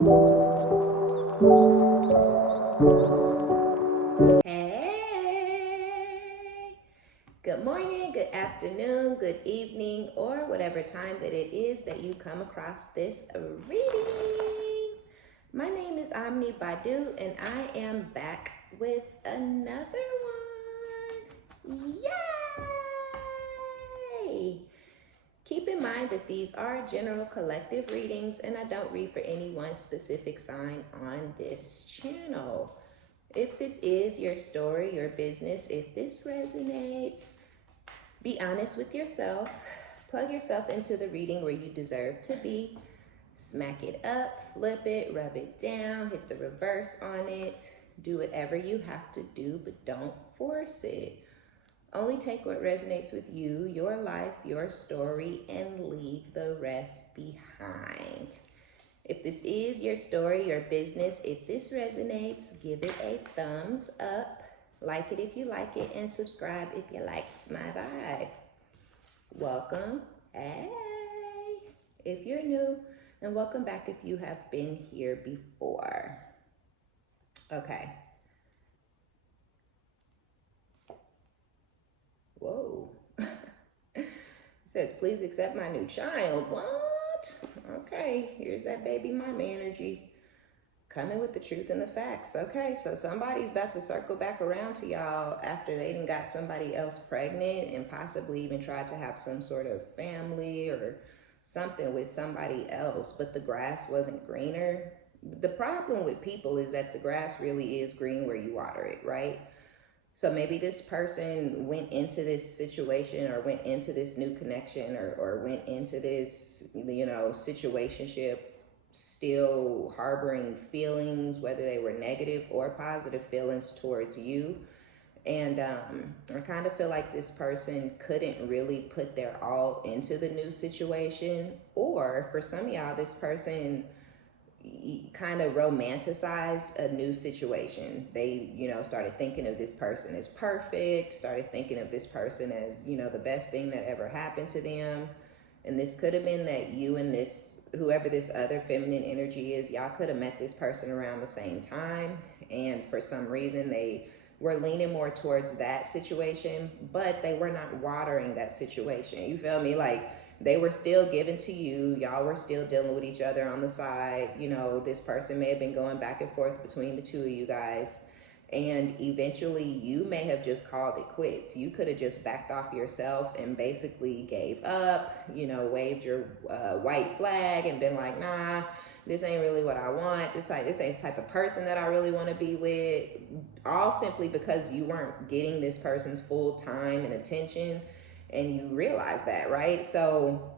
Hey, good morning, good afternoon, good evening, or whatever time that it is that you come across this reading. My name is OmniBadu, and I am back with another one. Yay! Keep in mind that these are general collective readings, and I don't read for any one specific sign on this channel. If this is your story, your business, if this resonates, be honest with yourself. Plug yourself into the reading where you deserve to be. Smack it up, flip it, rub it down, hit the reverse on it. Do whatever you have to do, but don't force it. Only take what resonates with you, your life, your story, and leave the rest behind. If this is your story, your business, if this resonates, give it a thumbs up. Like it if you like it, and subscribe if you like my vibe. Welcome, hey, if you're new, and welcome back if you have been here before. Okay. Whoa. It says, please accept my new child. What? Okay, here's that baby mama energy. Coming with the truth and the facts. Okay, so somebody's about to circle back around to y'all after they done got somebody else pregnant and possibly even tried to have some sort of family or something with somebody else, but the grass wasn't greener. The problem with people is that the grass really is green where you water it, right? So maybe this person went into this situation or went into this new connection or went into this, situationship still harboring feelings, whether they were negative or positive feelings towards you. And I kind of feel like this person couldn't really put their all into the new situation. Or for some of y'all, this person kind of romanticized a new situation. They, started thinking of this person as perfect, started thinking of this person as, the best thing that ever happened to them. And this could have been that you and this, whoever this other feminine energy is, y'all could have met this person around the same time. And for some reason, they were leaning more towards that situation, but they were not watering that situation. You feel me? Like, they were still given to you. Y'all were still dealing with each other on the side. This person may have been going back and forth between the two of you guys. And eventually you may have just called it quits. You could have just backed off yourself and basically gave up, waved your white flag and been like, nah, this ain't really what I want. This ain't the type of person that I really want to be with. All simply because you weren't getting this person's full time and attention. And you realize that, right? So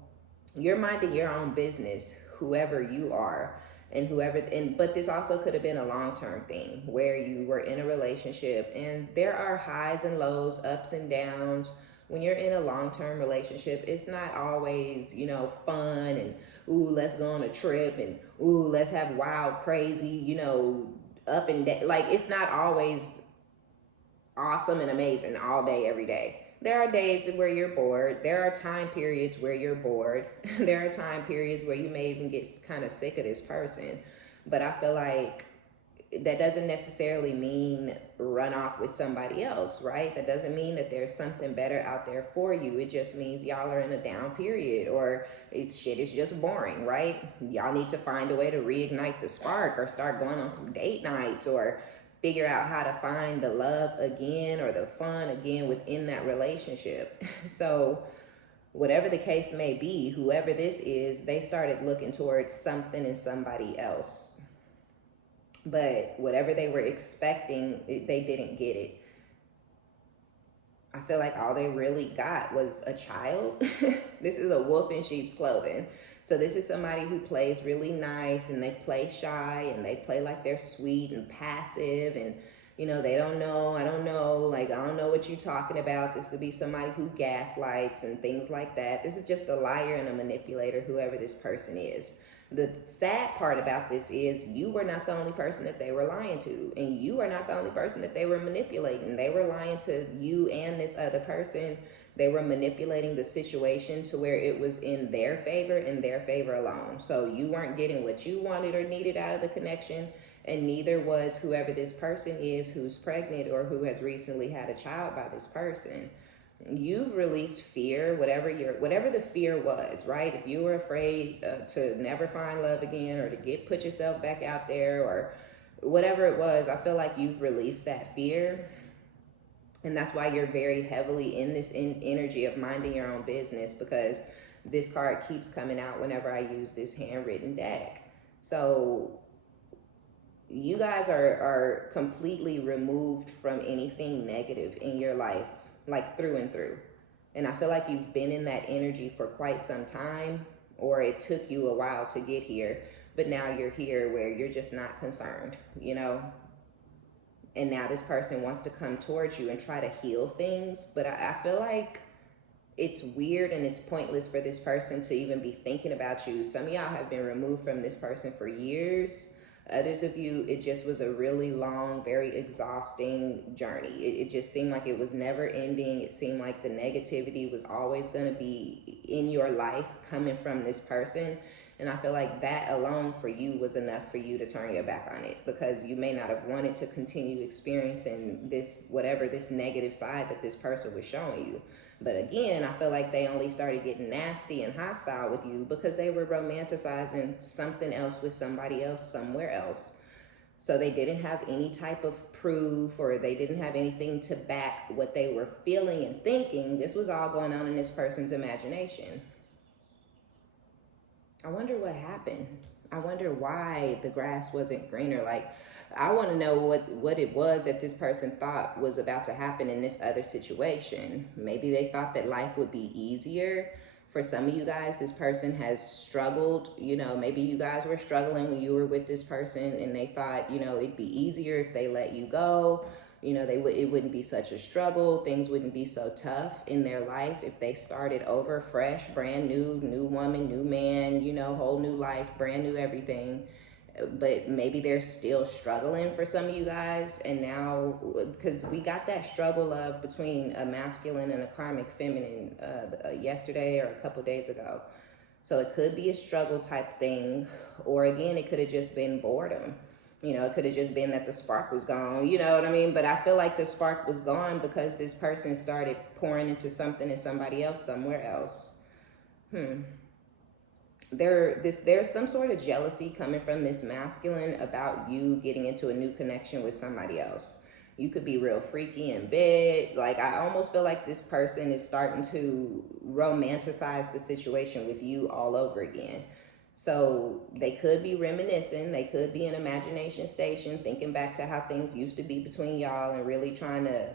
you're minding your own business, whoever you are. But this also could have been a long-term thing where you were in a relationship, and there are highs and lows, ups and downs. When you're in a long-term relationship, it's not always, fun and, ooh, let's go on a trip and, ooh, let's have wild, crazy, up and down. Like, it's not always awesome and amazing all day, every day. There are days where you're bored. There are time periods where you're bored. There are time periods where you may even get kind of sick of this person. But I feel like that doesn't necessarily mean run off with somebody else, right? That doesn't mean that there's something better out there for you. It just means y'all are in a down period, or shit is just boring, right? Y'all need to find a way to reignite the spark, or start going on some date nights, or figure out how to find the love again or the fun again within that relationship. So whatever the case may be, whoever this is, they started looking towards something in somebody else. But whatever they were expecting, they didn't get it. I feel like all they really got was a child. This is a wolf in sheep's clothing. So this is somebody who plays really nice, and they play shy, and they play like they're sweet and passive, and they don't know, I don't know, like, I don't know what you're talking about. This could be somebody who gaslights and things like that. This is just a liar and a manipulator, whoever this person is. The sad part about this is you were not the only person that they were lying to, and you are not the only person that they were manipulating. They were lying to you and this other person They were manipulating the situation to where it was in their favor and their favor alone. So you weren't getting what you wanted or needed out of the connection, and neither was whoever this person is who's pregnant or who has recently had a child by this person. You've released fear, whatever the fear was, right? If you were afraid to never find love again, or to put yourself back out there, or whatever it was, I feel like you've released that fear. And that's why you're very heavily in this energy of minding your own business, because this card keeps coming out whenever I use this handwritten deck. So you guys are completely removed from anything negative in your life, like through and through. And I feel like you've been in that energy for quite some time, or it took you a while to get here, but now you're here where you're just not concerned, you know? And now this person wants to come towards you and try to heal things, but I feel like it's weird and it's pointless for this person to even be thinking about you. Some of y'all have been removed from this person for years. Others of you, it just was a really long, very exhausting journey. It just seemed like it was never ending. It seemed like the negativity was always going to be in your life coming from this person. And I feel like that alone for you was enough for you to turn your back on it, because you may not have wanted to continue experiencing this, whatever this negative side that this person was showing you. But again, I feel like they only started getting nasty and hostile with you because they were romanticizing something else with somebody else somewhere else. So they didn't have any type of proof, or they didn't have anything to back what they were feeling and thinking. This was all going on in this person's imagination. I wonder what happened. I wonder why the grass wasn't greener. Like, I want to know what it was that this person thought was about to happen in this other situation. Maybe they thought that life would be easier. For some of you guys, this person has struggled. You know, maybe you guys were struggling when you were with this person, and they thought, you know, it'd be easier if they let you go. You know, it wouldn't be such a struggle. Things wouldn't be so tough in their life if they started over fresh, brand new woman, new man, you know, whole new life, brand new everything. But maybe they're still struggling for some of you guys. And now, because we got that struggle of between a masculine and a karmic feminine yesterday or a couple days ago. So it could be a struggle type thing, or again, it could have just been boredom. You know, it could have just been that the spark was gone, you know what I mean? But I feel like the spark was gone because this person started pouring into something in somebody else somewhere else. There's some sort of jealousy coming from this masculine about you getting into a new connection with somebody else. You could be real freaky in bed. Like, I almost feel like this person is starting to romanticize the situation with you all over again. So they could be reminiscing. They could be in imagination station, thinking back to how things used to be between y'all and really trying to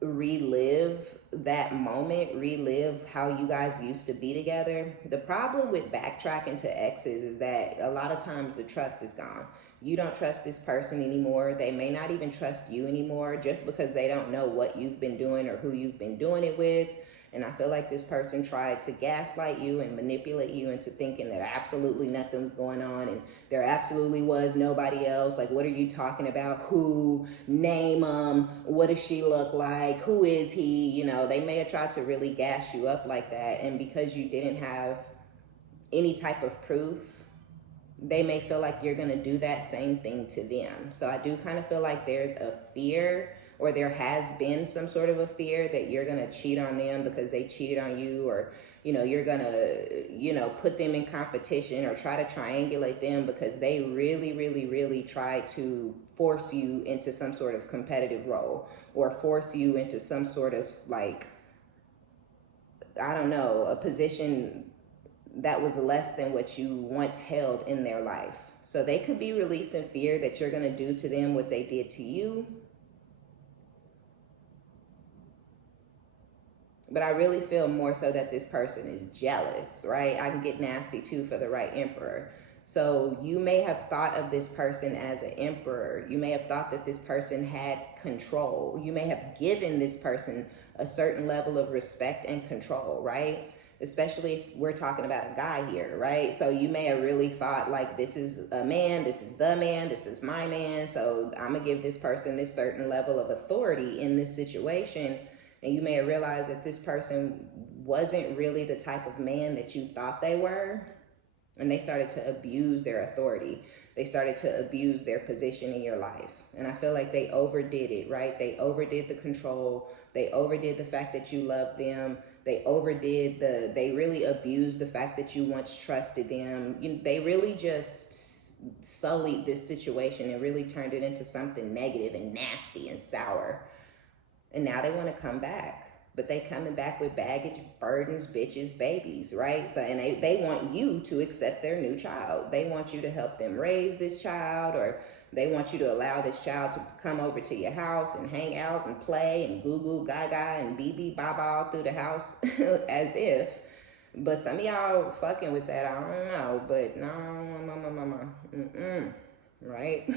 relive that moment, relive how you guys used to be together. The problem with backtracking to exes is that a lot of times the trust is gone. You don't trust this person anymore. They may not even trust you anymore, just because they don't know what you've been doing or who you've been doing it with. And I feel like this person tried to gaslight you and manipulate you into thinking that absolutely nothing was going on and there absolutely was nobody else. Like, what are you talking about? Who? Name them. What does she look like? Who is he? You know, they may have tried to really gas you up like that. And because you didn't have any type of proof, they may feel like you're going to do that same thing to them. So I do kind of feel like there's a fear, or there has been some sort of a fear that you're going to cheat on them because they cheated on you, or, you know, you're going to, you know, put them in competition or try to triangulate them because they really, really, really try to force you into some sort of competitive role, or force you into some sort of, like, I don't know, a position that was less than what you once held in their life. So they could be releasing fear that you're going to do to them what they did to you. But I really feel more so that this person is jealous, right? I can get nasty too for the right emperor. So you may have thought of this person as an emperor. You may have thought that this person had control. You may have given this person a certain level of respect and control, right? Especially if we're talking about a guy here, right? So you may have really thought, like, this is a man, this is the man, this is my man. So I'm gonna give this person this certain level of authority in this situation. And you may have realized that this person wasn't really the type of man that you thought they were. And they started to abuse their authority. They started to abuse their position in your life. And I feel like they overdid it, right? They overdid the control. They overdid the fact that you loved them. They really abused the fact that you once trusted them. They really just sullied this situation and really turned it into something negative and nasty and sour. And now they want to come back. But they coming back with baggage, burdens, bitches, babies, right? So, and they want you to accept their new child. They want you to help them raise this child, or they want you to allow this child to come over to your house and hang out and play and goo goo gaga and bb baba all through the house as if. But some of y'all fucking with that, I don't know. But no, right?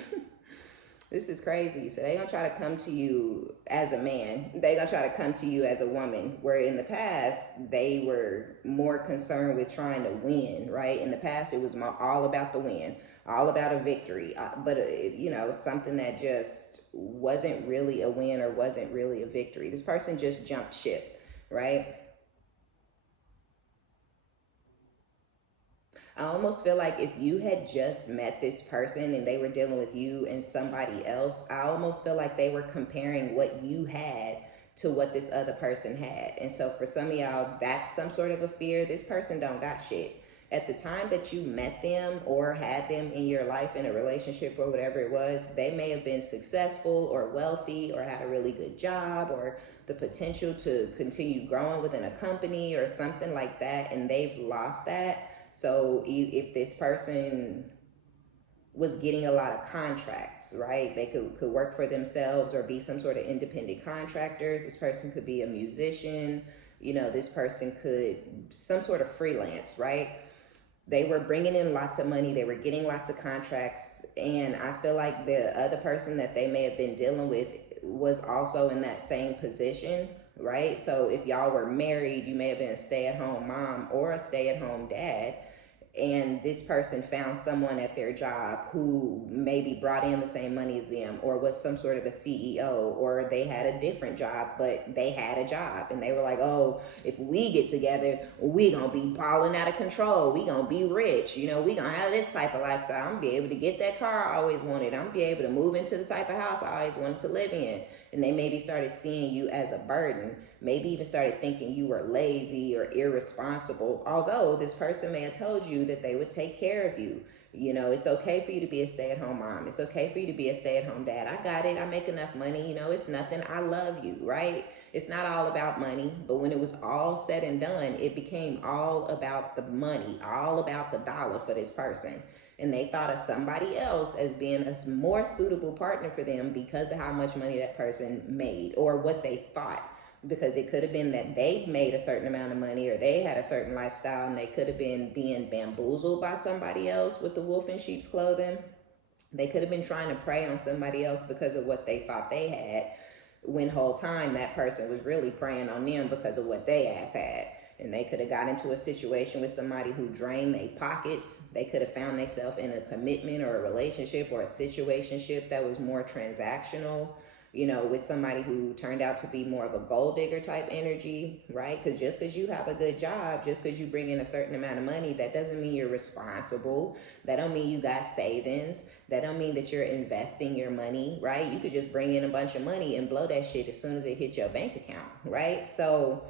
This is crazy. So they gonna try to come to you as a man. They gonna try to come to you as a woman. Where in the past, they were more concerned with trying to win, right? In the past, it was all about the win, all about a victory. But something that just wasn't really a win or wasn't really a victory. This person just jumped ship, right? I almost feel like if you had just met this person and they were dealing with you and somebody else, I almost feel like they were comparing what you had to what this other person had. And so for some of y'all, that's some sort of a fear. This person don't got shit. At the time that you met them or had them in your life in a relationship or whatever it was, they may have been successful or wealthy or had a really good job or the potential to continue growing within a company or something like that, and they've lost that. So if this person was getting a lot of contracts, right? They could work for themselves or be some sort of independent contractor. This person could be a musician. This person could some sort of freelance, right? They were bringing in lots of money. They were getting lots of contracts. And I feel like the other person that they may have been dealing with was also in that same position, right? So if y'all were married, you may have been a stay-at-home mom or a stay-at-home dad, and this person found someone at their job who maybe brought in the same money as them or was some sort of a CEO, or they had a different job, but they had a job and they were like, oh, if we get together, we gonna be balling out of control. We gonna be rich. We gonna have this type of lifestyle. I'm gonna be able to get that car I always wanted. I'm gonna be able to move into the type of house I always wanted to live in. And they maybe started seeing you as a burden, maybe even started thinking you were lazy or irresponsible, although this person may have told you that they would take care of you. It's okay for you to be a stay-at-home mom. It's okay for you to be a stay-at-home dad. I got it. I make enough money. It's nothing. I love you, right? It's not all about money, but when it was all said and done, it became all about the money, all about the dollar for this person. And they thought of somebody else as being a more suitable partner for them because of how much money that person made or what they thought. Because it could have been that they made a certain amount of money or they had a certain lifestyle, and they could have been being bamboozled by somebody else with the wolf in sheep's clothing. They could have been trying to prey on somebody else because of what they thought they had, when whole time that person was really preying on them because of what they ass had. And they could have got into a situation with somebody who drained their pockets. They could have found themselves in a commitment or a relationship or a situationship that was more transactional, with somebody who turned out to be more of a gold digger type energy, right? Because just because you have a good job, just because you bring in a certain amount of money, that doesn't mean you're responsible. That don't mean you got savings. That don't mean that you're investing your money, right? You could just bring in a bunch of money and blow that shit as soon as it hit your bank account, right? So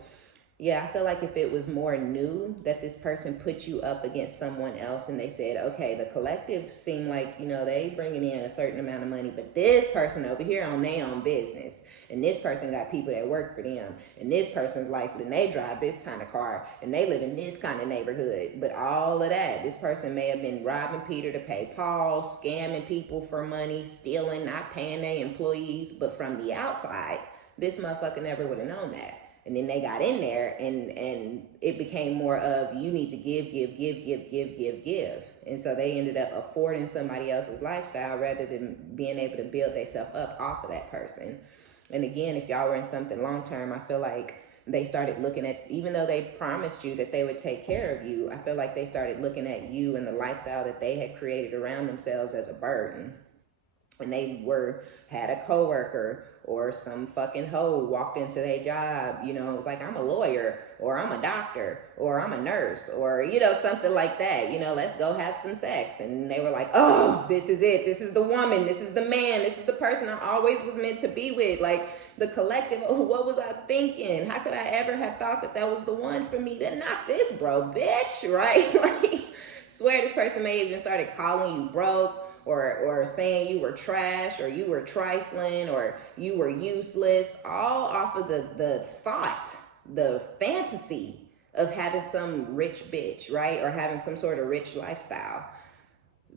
yeah, I feel like if it was more new that this person put you up against someone else and they said, okay, the collective seemed like, they bringing in a certain amount of money, but this person over here on their own business, and this person got people that work for them, and this person's life, and they drive this kind of car, and they live in this kind of neighborhood. But all of that, this person may have been robbing Peter to pay Paul, scamming people for money, stealing, not paying their employees. But from the outside, this motherfucker never would have known that. And then they got in there and it became more of you need to give. And so they ended up affording somebody else's lifestyle rather than being able to build themselves up off of that person. And again, if y'all were in something long-term, I feel like they started looking at, even though they promised you that they would take care of you, I feel like they started looking at you and the lifestyle that they had created around themselves as a burden. and they had a coworker or some fucking hoe walked into their job, you know, it was like, I'm a lawyer, or I'm a doctor, or I'm a nurse, or, you know, something like that, you know, let's go have some sex. And they were like, oh, this is it, this is the woman, this is the man, this is the person I always was meant to be with. Like, the collective, oh, what was I thinking? How could I ever have thought that that was the one for me? Then not this, bro, bitch, right? Like, swear this person may even started calling you broke, or saying you were trash, or you were trifling, or you were useless, all off of the thought, the fantasy of having some rich bitch, right? Or having some sort of rich lifestyle.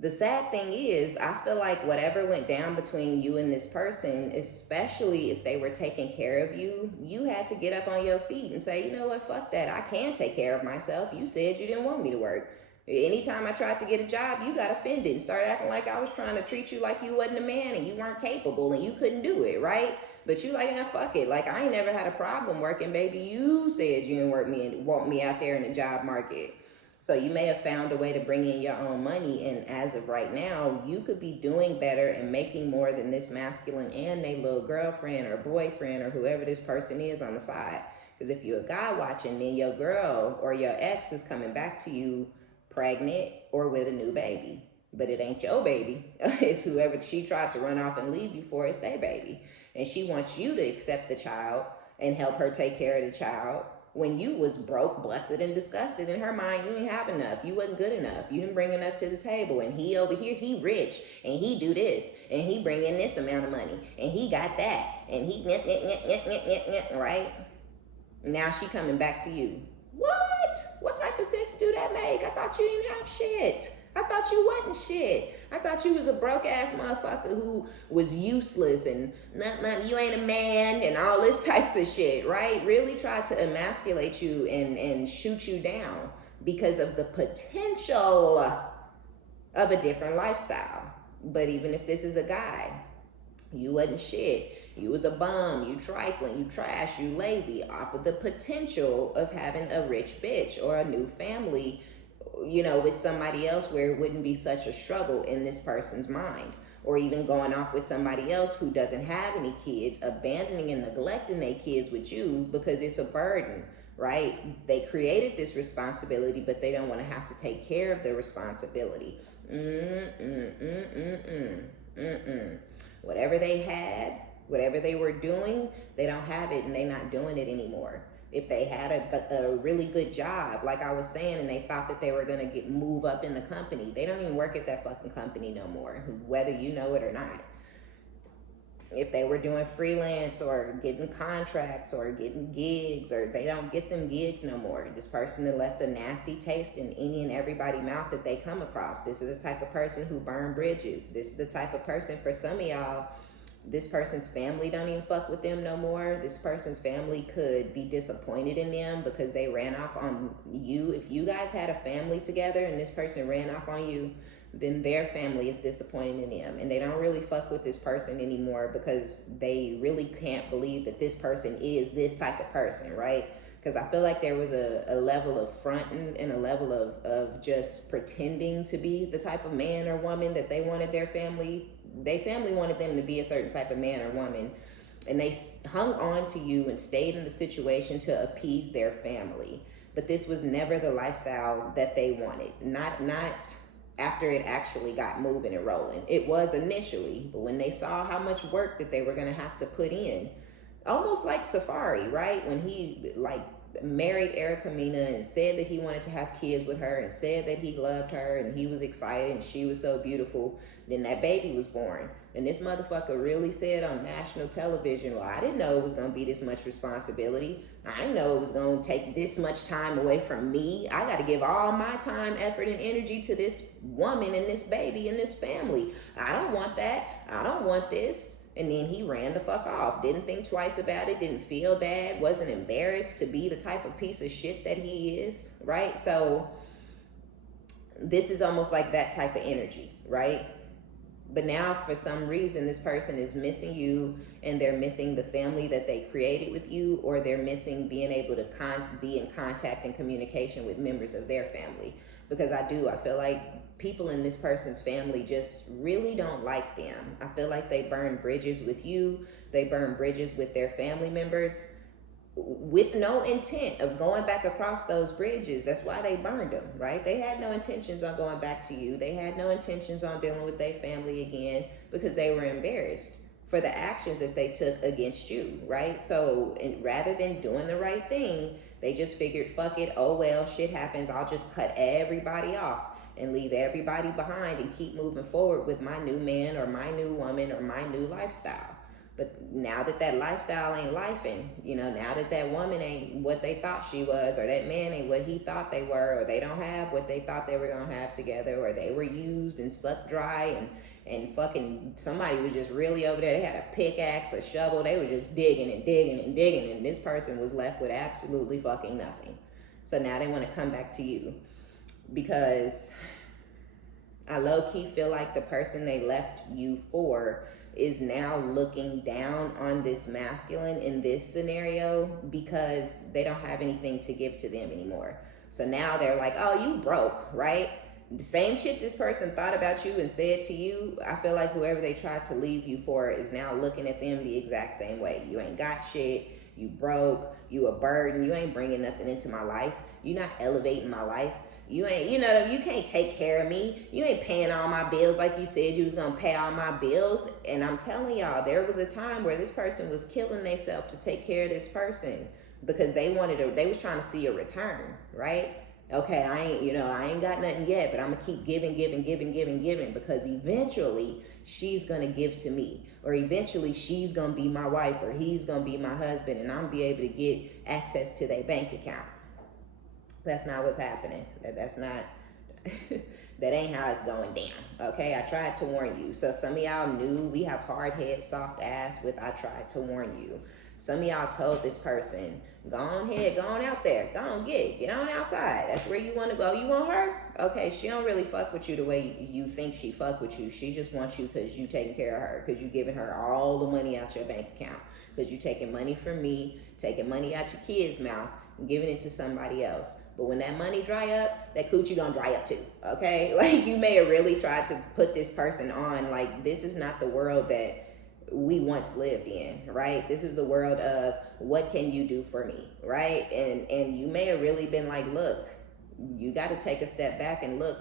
The sad thing is, I feel like whatever went down between you and this person, especially if they were taking care of you, you had to get up on your feet and say, you know what, fuck that. I can take care of myself. You said you didn't want me to work. Anytime I tried to get a job, you got offended and started acting like I was trying to treat you like you wasn't a man and you weren't capable and you couldn't do it, right? But you like, fuck it. Like, I ain't never had a problem working, baby. You said you didn't want me out there in the job market. So you may have found a way to bring in your own money, and as of right now, you could be doing better and making more than this masculine and a little girlfriend or boyfriend or whoever this person is on the side. Because if you're a guy watching, then your girl or your ex is coming back to you pregnant or with a new baby. But it ain't your baby. It's whoever she tried to run off and leave you for, it's their baby. And she wants you to accept the child and help her take care of the child when you was broke, busted, and disgusted. In her mind, you didn't have enough. You wasn't good enough. You didn't bring enough to the table. And he over here, he rich, and he do this, and he bring in this amount of money, and he got that, and he right? Now she coming back to you. What type of sense do that make? I thought you didn't have shit. I thought you wasn't shit. I thought you was a broke ass motherfucker who was useless and you ain't a man and all this types of shit, right? Really tried to emasculate you and shoot you down because of the potential of a different lifestyle. But even if this is a guy, you wasn't shit. You was a bum, you trifling, you trash, you lazy, off of the potential of having a rich bitch or a new family, you know, with somebody else where it wouldn't be such a struggle in this person's mind. Or even going off with somebody else who doesn't have any kids, abandoning and neglecting their kids with you because it's a burden, right? They created this responsibility, but they don't want to have to take care of the responsibility. Whatever they had, whatever they were doing, they don't have it and they're not doing it anymore. If they had a really good job, like I was saying, and they thought that they were going to move up in the company, they don't even work at that fucking company no more, whether you know it or not. If they were doing freelance or getting contracts or getting gigs, or they don't get them gigs no more. This person that left a nasty taste in any and everybody's mouth that they come across. This is the type of person who burned bridges. This is the type of person, for some of y'all, this person's family don't even fuck with them no more. This person's family could be disappointed in them because they ran off on you. If you guys had a family together and this person ran off on you, then their family is disappointed in them. And they don't really fuck with this person anymore because they really can't believe that this person is this type of person, right? Because I feel like there was a level of fronting and a level of just pretending to be the type of man or woman that they wanted their family. Their family wanted them to be a certain type of man or woman, and they hung on to you and stayed in the situation to appease their family. But this was never the lifestyle that they wanted. Not after it actually got moving and rolling. It was initially, but when they saw how much work that they were going to have to put in, almost like Safari, right? When he married Erica Mena and said that he wanted to have kids with her and said that he loved her and he was excited and she was so beautiful, then that baby was born. And this motherfucker really said on national television, well, I didn't know it was going to be this much responsibility. I didn't know it was going to take this much time away from me. I got to give all my time, effort, and energy to this woman and this baby and this family. I don't want that. I don't want this. And then he ran the fuck off. Didn't think twice about it. Didn't feel bad. Wasn't embarrassed to be the type of piece of shit that he is, right? So this is almost like that type of energy, right? But now for some reason, this person is missing you and they're missing the family that they created with you, or they're missing being able to be in contact and communication with members of their family. Because I feel like people in this person's family just really don't like them. I feel like they burn bridges with you. They burn bridges with their family members with no intent of going back across those bridges. That's why they burned them, right? They had no intentions on going back to you. They had no intentions on dealing with their family again because they were embarrassed for the actions that they took against you, right? So rather than doing the right thing, they just figured, fuck it, oh well, shit happens, I'll just cut everybody off and leave everybody behind and keep moving forward with my new man or my new woman or my new lifestyle. But now that that lifestyle ain't lifing, you know, now that that woman ain't what they thought she was, or that man ain't what he thought they were, or they don't have what they thought they were gonna have together, or they were used and sucked dry, and fucking somebody was just really over there. They had a pickaxe, a shovel, they were just digging and digging and digging, and this person was left with absolutely fucking nothing. So now they want to come back to you because I low-key feel like the person they left you for is now looking down on this masculine in this scenario because they don't have anything to give to them anymore. So now they're like, oh, you broke, right? The same shit this person thought about you and said to you, I feel like whoever they tried to leave you for is now looking at them the exact same way. You ain't got shit, you broke, you a burden, you ain't bringing nothing into my life, you not elevating my life. You ain't, you know, you can't take care of me. You ain't paying all my bills like you said you was gonna pay all my bills. And I'm telling y'all, there was a time where this person was killing themselves to take care of this person because they was trying to see a return, right? Okay, I ain't got nothing yet, but I'm gonna keep giving because eventually she's gonna give to me, or eventually she's gonna be my wife, or he's gonna be my husband, and I'm gonna be able to get access to their bank account. That's not what's happening. That's not, that ain't how it's going down. Okay, I tried to warn you. So some of y'all knew we have hard head, soft ass with I tried to warn you. Some of y'all told this person, go on ahead, go on out there, go on get on outside. That's where you want to go. You want her? Okay, she don't really fuck with you the way you think she fuck with you. She just wants you because you taking care of her, because you giving her all the money out your bank account, because you taking money from me, taking money out your kid's mouth, giving it to somebody else. But when that money dry up, that coochie gonna dry up too, okay? Like, you may have really tried to put this person on, like, this is not the world that we once lived in, right? This is the world of what can you do for me, right? And you may have really been like, look, you got to take a step back and look,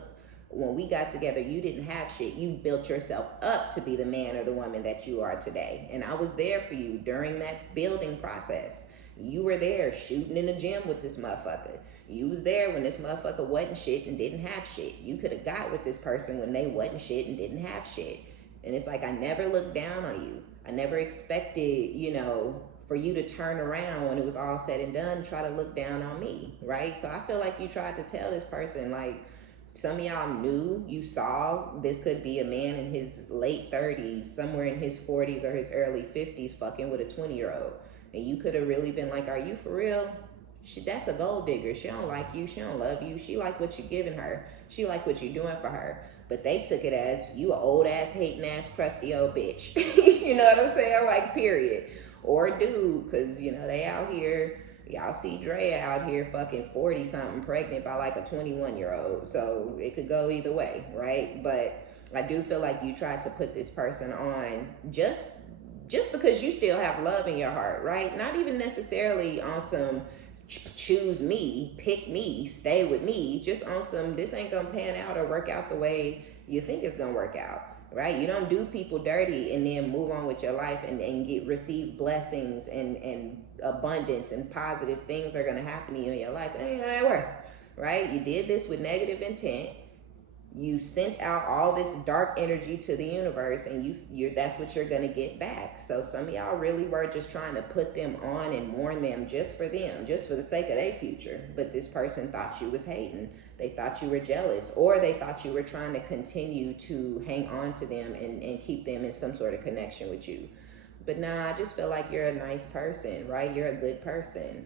when we got together, you didn't have shit. You built yourself up to be the man or the woman that you are today. And I was there for you during that building process. You were there shooting in the gym with this motherfucker. You was there when this motherfucker wasn't shit and didn't have shit. You could have got with this person when they wasn't shit and didn't have shit. And it's like, I never looked down on you. I never expected, you know, for you to turn around when it was all said and done and try to look down on me, right? So I feel like you tried to tell this person, like, some of y'all knew, you saw this could be a man in his late 30s, somewhere in his 40s or his early 50s, fucking with a 20-year-old. And you could have really been like, are you for real? That's a gold digger. She don't like you. She don't love you. She like what you're giving her. She like what you're doing for her. But they took it as, you an old ass, hating ass, crusty old bitch. You know what I'm saying? Like, period. Or dude, because, you know, they out here, y'all see Dre out here fucking 40 something pregnant by like a 21-year-old. So it could go either way, right? But I do feel like you tried to put this person on just because you still have love in your heart, right? Not even necessarily on some choose me, pick me, stay with me, just on some, this ain't gonna pan out or work out the way you think it's gonna work out, right? You don't do people dirty and then move on with your life and receive blessings and abundance and positive things are gonna happen to you in your life. That ain't gonna work, right? You did this with negative intent. You sent out all this dark energy to the universe, and you're that's what you're gonna get back. So some of y'all really were just trying to put them on and mourn them just for them, just for the sake of their future. But this person thought you was hating. They thought you were jealous, or they thought you were trying to continue to hang on to them and keep them in some sort of connection with you. But nah, I just feel like you're a nice person, right? You're a good person.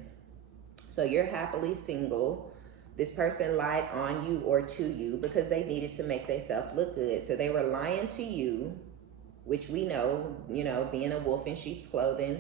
So you're happily single. This person lied on you or to you because they needed to make themselves look good. So they were lying to you, which we know, you know, being a wolf in sheep's clothing,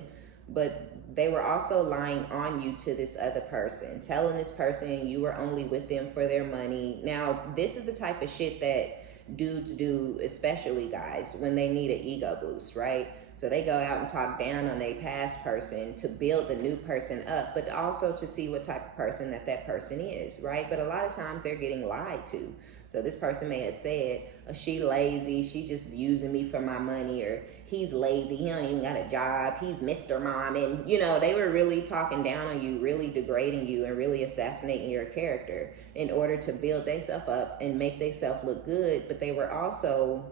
but they were also lying on you to this other person, telling this person you were only with them for their money. Now, this is the type of shit that dudes do, especially guys, when they need an ego boost, right? So they go out and talk down on a past person to build the new person up, but also to see what type of person that person is, right? But a lot of times they're getting lied to. So this person may have said, oh, she lazy, she just using me for my money, or he's lazy, he don't even got a job, he's Mr. Mom. And, you know, they were really talking down on you, really degrading you, and really assassinating your character in order to build themselves up and make themselves look good. But they were also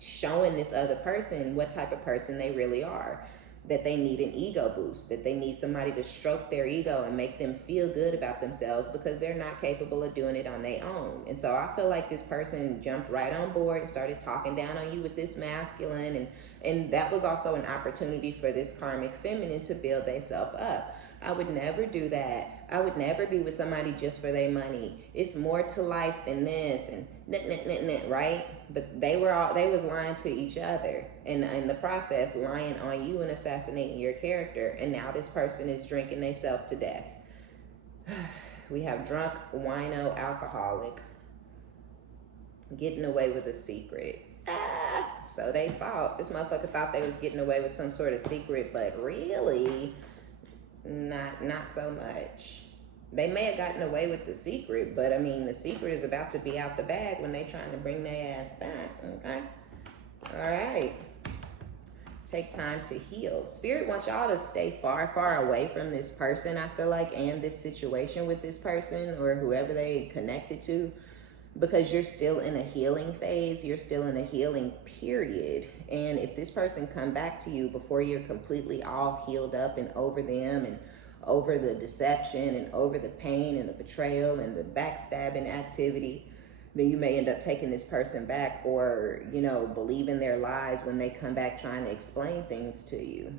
showing this other person what type of person they really are, that they need an ego boost, that they need somebody to stroke their ego and make them feel good about themselves because they're not capable of doing it on their own. And so I feel like this person jumped right on board and started talking down on you with this masculine, and that was also an opportunity for this karmic feminine to build themselves up. I would never do that. I would never be with somebody just for their money. It's more to life than this, and right? But they was lying to each other, and in the process lying on you and assassinating your character. And now this person is drinking themselves to death. We have drunk wino alcoholic getting away with a secret. So they thought, this motherfucker thought they was getting away with some sort of secret, but really not so much. They may have gotten away with the secret, but I mean, the secret is about to be out the bag when they trying to bring their ass back, okay? All right. Take time to heal. Spirit wants y'all to stay far, far away from this person, I feel like, and this situation with this person or whoever they connected to, because you're still in a healing phase. You're still in a healing period. And if this person come back to you before you're completely all healed up and over them and over the deception and over the pain and the betrayal and the backstabbing activity, then you may end up taking this person back, or, you know, believing their lies when they come back trying to explain things to you,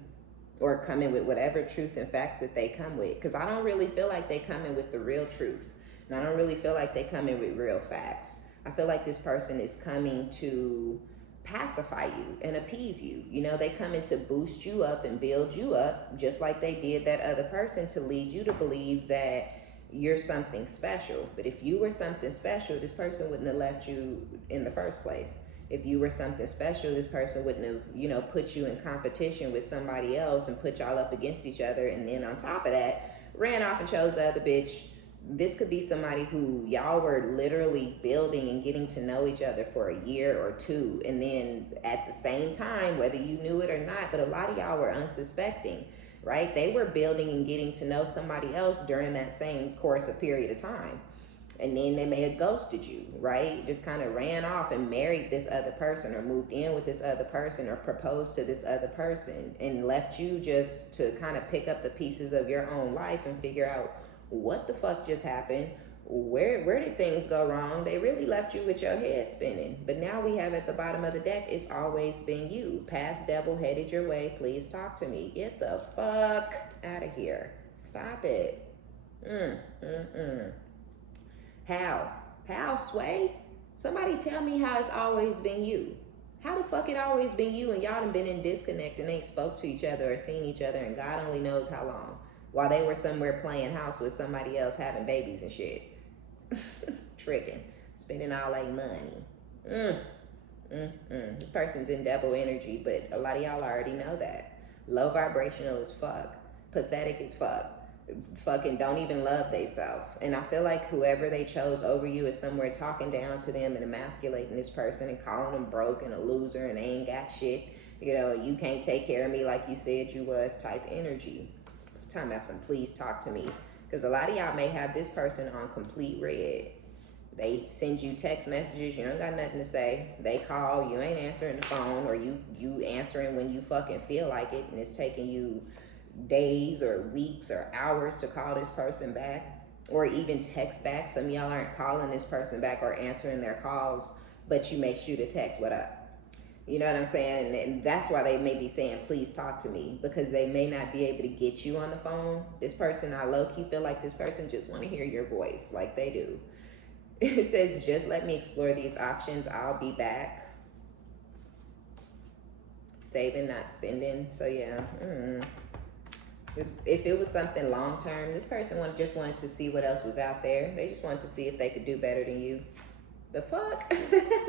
or come in with whatever truth and facts that they come with. Because I don't really feel like they come in with the real truth. And I don't really feel like they come in with real facts. I feel like this person is coming to pacify you and appease you. You know, they come in to boost you up and build you up, just like they did that other person, to lead you to believe that you're something special. But if you were something special, this person wouldn't have left you in the first place. If you were something special, this person wouldn't have, you know, put you in competition with somebody else and put y'all up against each other. And then on top of that, ran off and chose the other bitch. This could be somebody who y'all were literally building and getting to know each other for a year or two. And then at the same time, whether you knew it or not, but a lot of y'all were unsuspecting, right? They were building and getting to know somebody else during that same course of period of time. And then they may have ghosted you, right? Just kind of ran off and married this other person, or moved in with this other person, or proposed to this other person, and left you just to kind of pick up the pieces of your own life and figure out what the fuck just happened. Where did things go wrong? They really left you with your head spinning. But now we have at the bottom of the deck, it's always been you. Past devil headed your way. Please talk to me. Get the fuck out of here. Stop it. How, Sway? Somebody tell me how it's always been you. How the fuck it always been you and y'all done been in disconnect and ain't spoke to each other or seen each other and God only knows how long, while they were somewhere playing house with somebody else, having babies and shit. Tricking, spending all their money. This person's in devil energy, but a lot of y'all already know that. Low vibrational as fuck. Pathetic as fuck. Fucking don't even love theyself. And I feel like whoever they chose over you is somewhere talking down to them and emasculating this person and calling them broke and a loser and they ain't got shit. You know, you can't take care of me like you said you was type energy. Talking about some please talk to me. Because a lot of y'all may have this person on complete red. They send you text messages, you ain't got nothing to say. They call, you ain't answering the phone, or you answering when you fucking feel like it, and it's taking you days or weeks or hours to call this person back, or even text back. Some of y'all aren't calling this person back or answering their calls, but you may shoot a text, what up? You know what I'm saying? And that's why they may be saying, please talk to me, because they may not be able to get you on the phone. This person, I low-key feel like this person just want to hear your voice like they do. It says, just let me explore these options. I'll be back. Saving, not spending. So yeah. If it was something long term, this person just wanted to see what else was out there. They just wanted to see if they could do better than you. The fuck?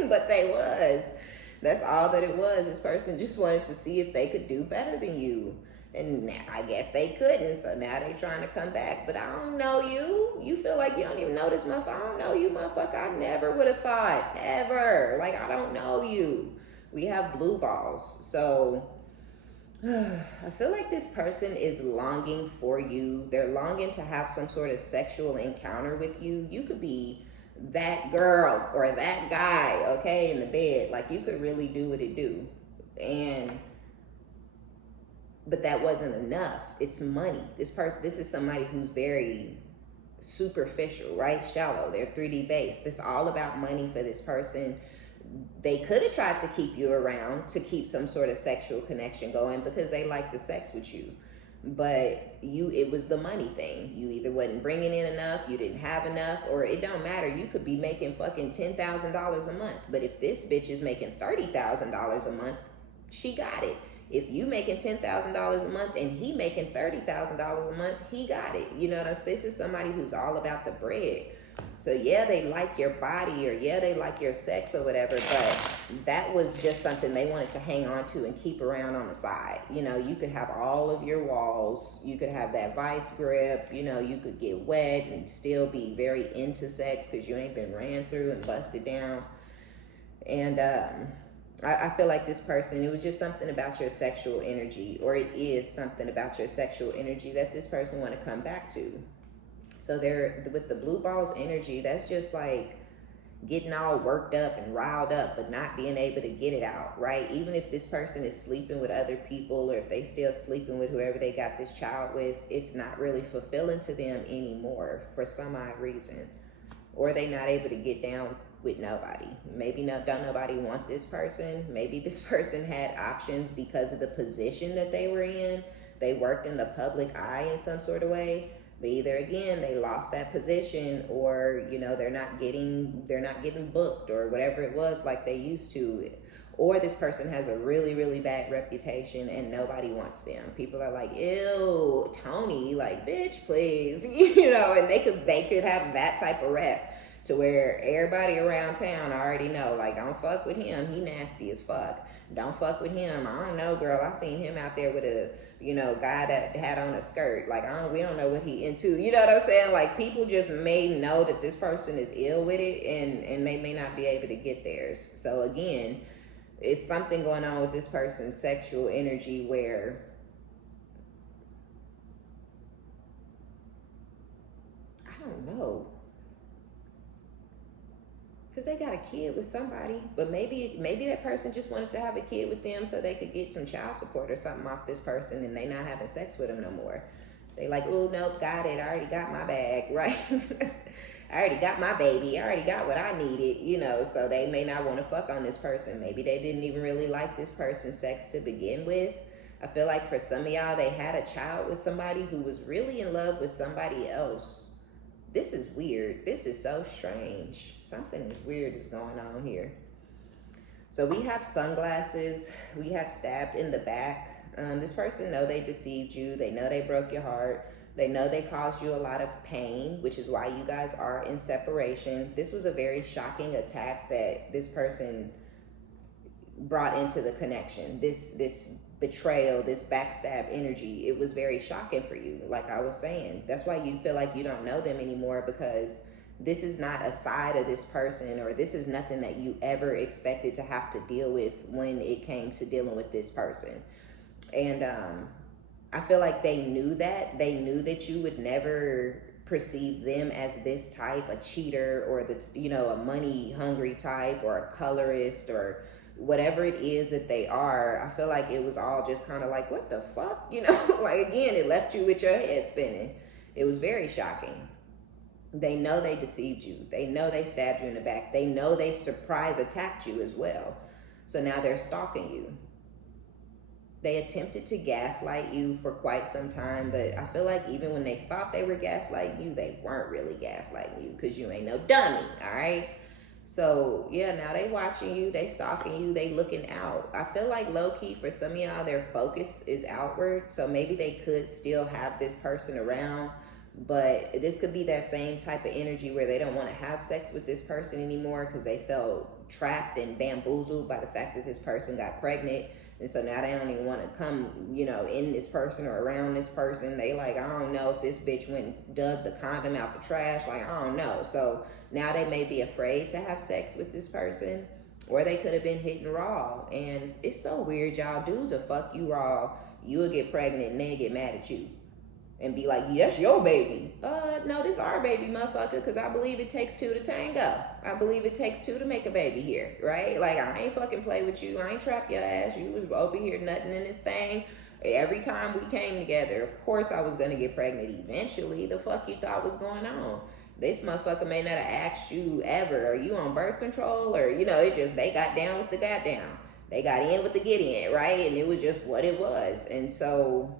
But they was. That's all that it was. This person just wanted to see if they could do better than you. And now, I guess they couldn't, so now they trying to come back. But I don't know you. You feel like you don't even know this motherfucker. I don't know you, motherfucker. I never would have thought. Ever. Like, I don't know you. We have blue balls. So I feel like this person is longing for you. They're longing to have some sort of sexual encounter with you. You could be that girl or that guy, okay, in the bed. Like, you could really do what it do. But that wasn't enough. It's money. This is somebody who's very superficial, right? Shallow. They're 3D based. It's all about money for this person. They could have tried to keep you around to keep some sort of sexual connection going because they like the sex with you. But it was the money thing. You either wasn't bringing in enough, you didn't have enough, or it don't matter. You could be making fucking $10,000 a month. But if this bitch is making $30,000 a month, she got it. If you making $10,000 a month and he making $30,000 a month, he got it. You know what I'm saying? This is somebody who's all about the bread. So yeah, they like your body, or yeah, they like your sex or whatever, but that was just something they wanted to hang on to and keep around on the side. You know, you could have all of your walls, you could have that vice grip, you know, you could get wet and still be very into sex because you ain't been ran through and busted down. And I feel like this person, it was just something about your sexual energy, or it is something about your sexual energy that this person want to come back to. So they're with the blue balls energy, that's just like getting all worked up and riled up, but not being able to get it out, right? Even if this person is sleeping with other people, or if they still sleeping with whoever they got this child with, it's not really fulfilling to them anymore for some odd reason. Or they not able to get down with nobody. Maybe don't nobody want this person. Maybe this person had options because of the position that they were in. They worked in the public eye in some sort of way. But either again, they lost that position, or you know, they're not getting booked or whatever it was like they used to. Or this person has a really, really bad reputation and nobody wants them. People are like, ew, Tony, like, bitch, please. You know, and they could have that type of rep to where everybody around town already know, like, don't fuck with him. He nasty as fuck. Don't fuck with him. I don't know, girl. I seen him out there with a, you know, guy that had on a skirt. Like, we don't know what he into. You know what I'm saying? Like, people just may know that this person is ill with it, and they may not be able to get theirs. So again, it's something going on with this person's sexual energy where I don't know. Because they got a kid with somebody, but maybe that person just wanted to have a kid with them so they could get some child support or something off this person, and they not having sex with him no more. They like, oh, nope, got it. I already got my bag, right? I already got my baby. I already got what I needed, you know, so they may not want to fuck on this person. Maybe they didn't even really like this person's sex to begin with. I feel like for some of y'all, they had a child with somebody who was really in love with somebody else. This is weird. This is so strange. Something is weird is going on here. So we have sunglasses. We have stabbed in the back. This person know they deceived you. They know they broke your heart. They know they caused you a lot of pain, which is why you guys are in separation. This was a very shocking attack that this person brought into the connection. This betrayal, this backstab energy, it was very shocking for you. Like I was saying, that's why you feel like you don't know them anymore, because this is not a side of this person, or this is nothing that you ever expected to have to deal with when it came to dealing with this person. And I feel like they knew that you would never perceive them as this type, a cheater, or a money hungry type, or a colorist, or whatever it is that they are. I feel like it was all just kind of like, what the fuck? Like, again, it left you with your head spinning. It was very shocking. They know they deceived you. They know they stabbed you in the back. They know they surprise attacked you as well. So now they're stalking you. They attempted to gaslight you for quite some time, but I feel like even when they thought they were gaslighting you, they weren't really gaslighting you, because you ain't no dummy, all right? So yeah, now they watching you, they stalking you, they looking out. I feel like low key for some of y'all, their focus is outward. So maybe they could still have this person around, but this could be that same type of energy where they don't want to have sex with this person anymore because they felt trapped and bamboozled by the fact that this person got pregnant. And so now they don't even want to come, in this person or around this person. They like, I don't know if this bitch went and dug the condom out the trash. Like, I don't know. So now they may be afraid to have sex with this person, or they could have been hitting raw. And it's so weird, y'all. Dudes will fuck you raw. You will get pregnant and they get mad at you and be like, yeah, that's your baby. No, this our baby, motherfucker, because I believe it takes two to tango. I believe it takes two to make a baby here, right? Like, I ain't fucking play with you. I ain't trap your ass. You was over here nutting in this thing. Every time we came together, of course I was going to get pregnant eventually. The fuck you thought was going on? This motherfucker may not have asked you ever, are you on birth control? Or, it just, they got down with the goddamn. They got in with the get in, right? And it was just what it was. And so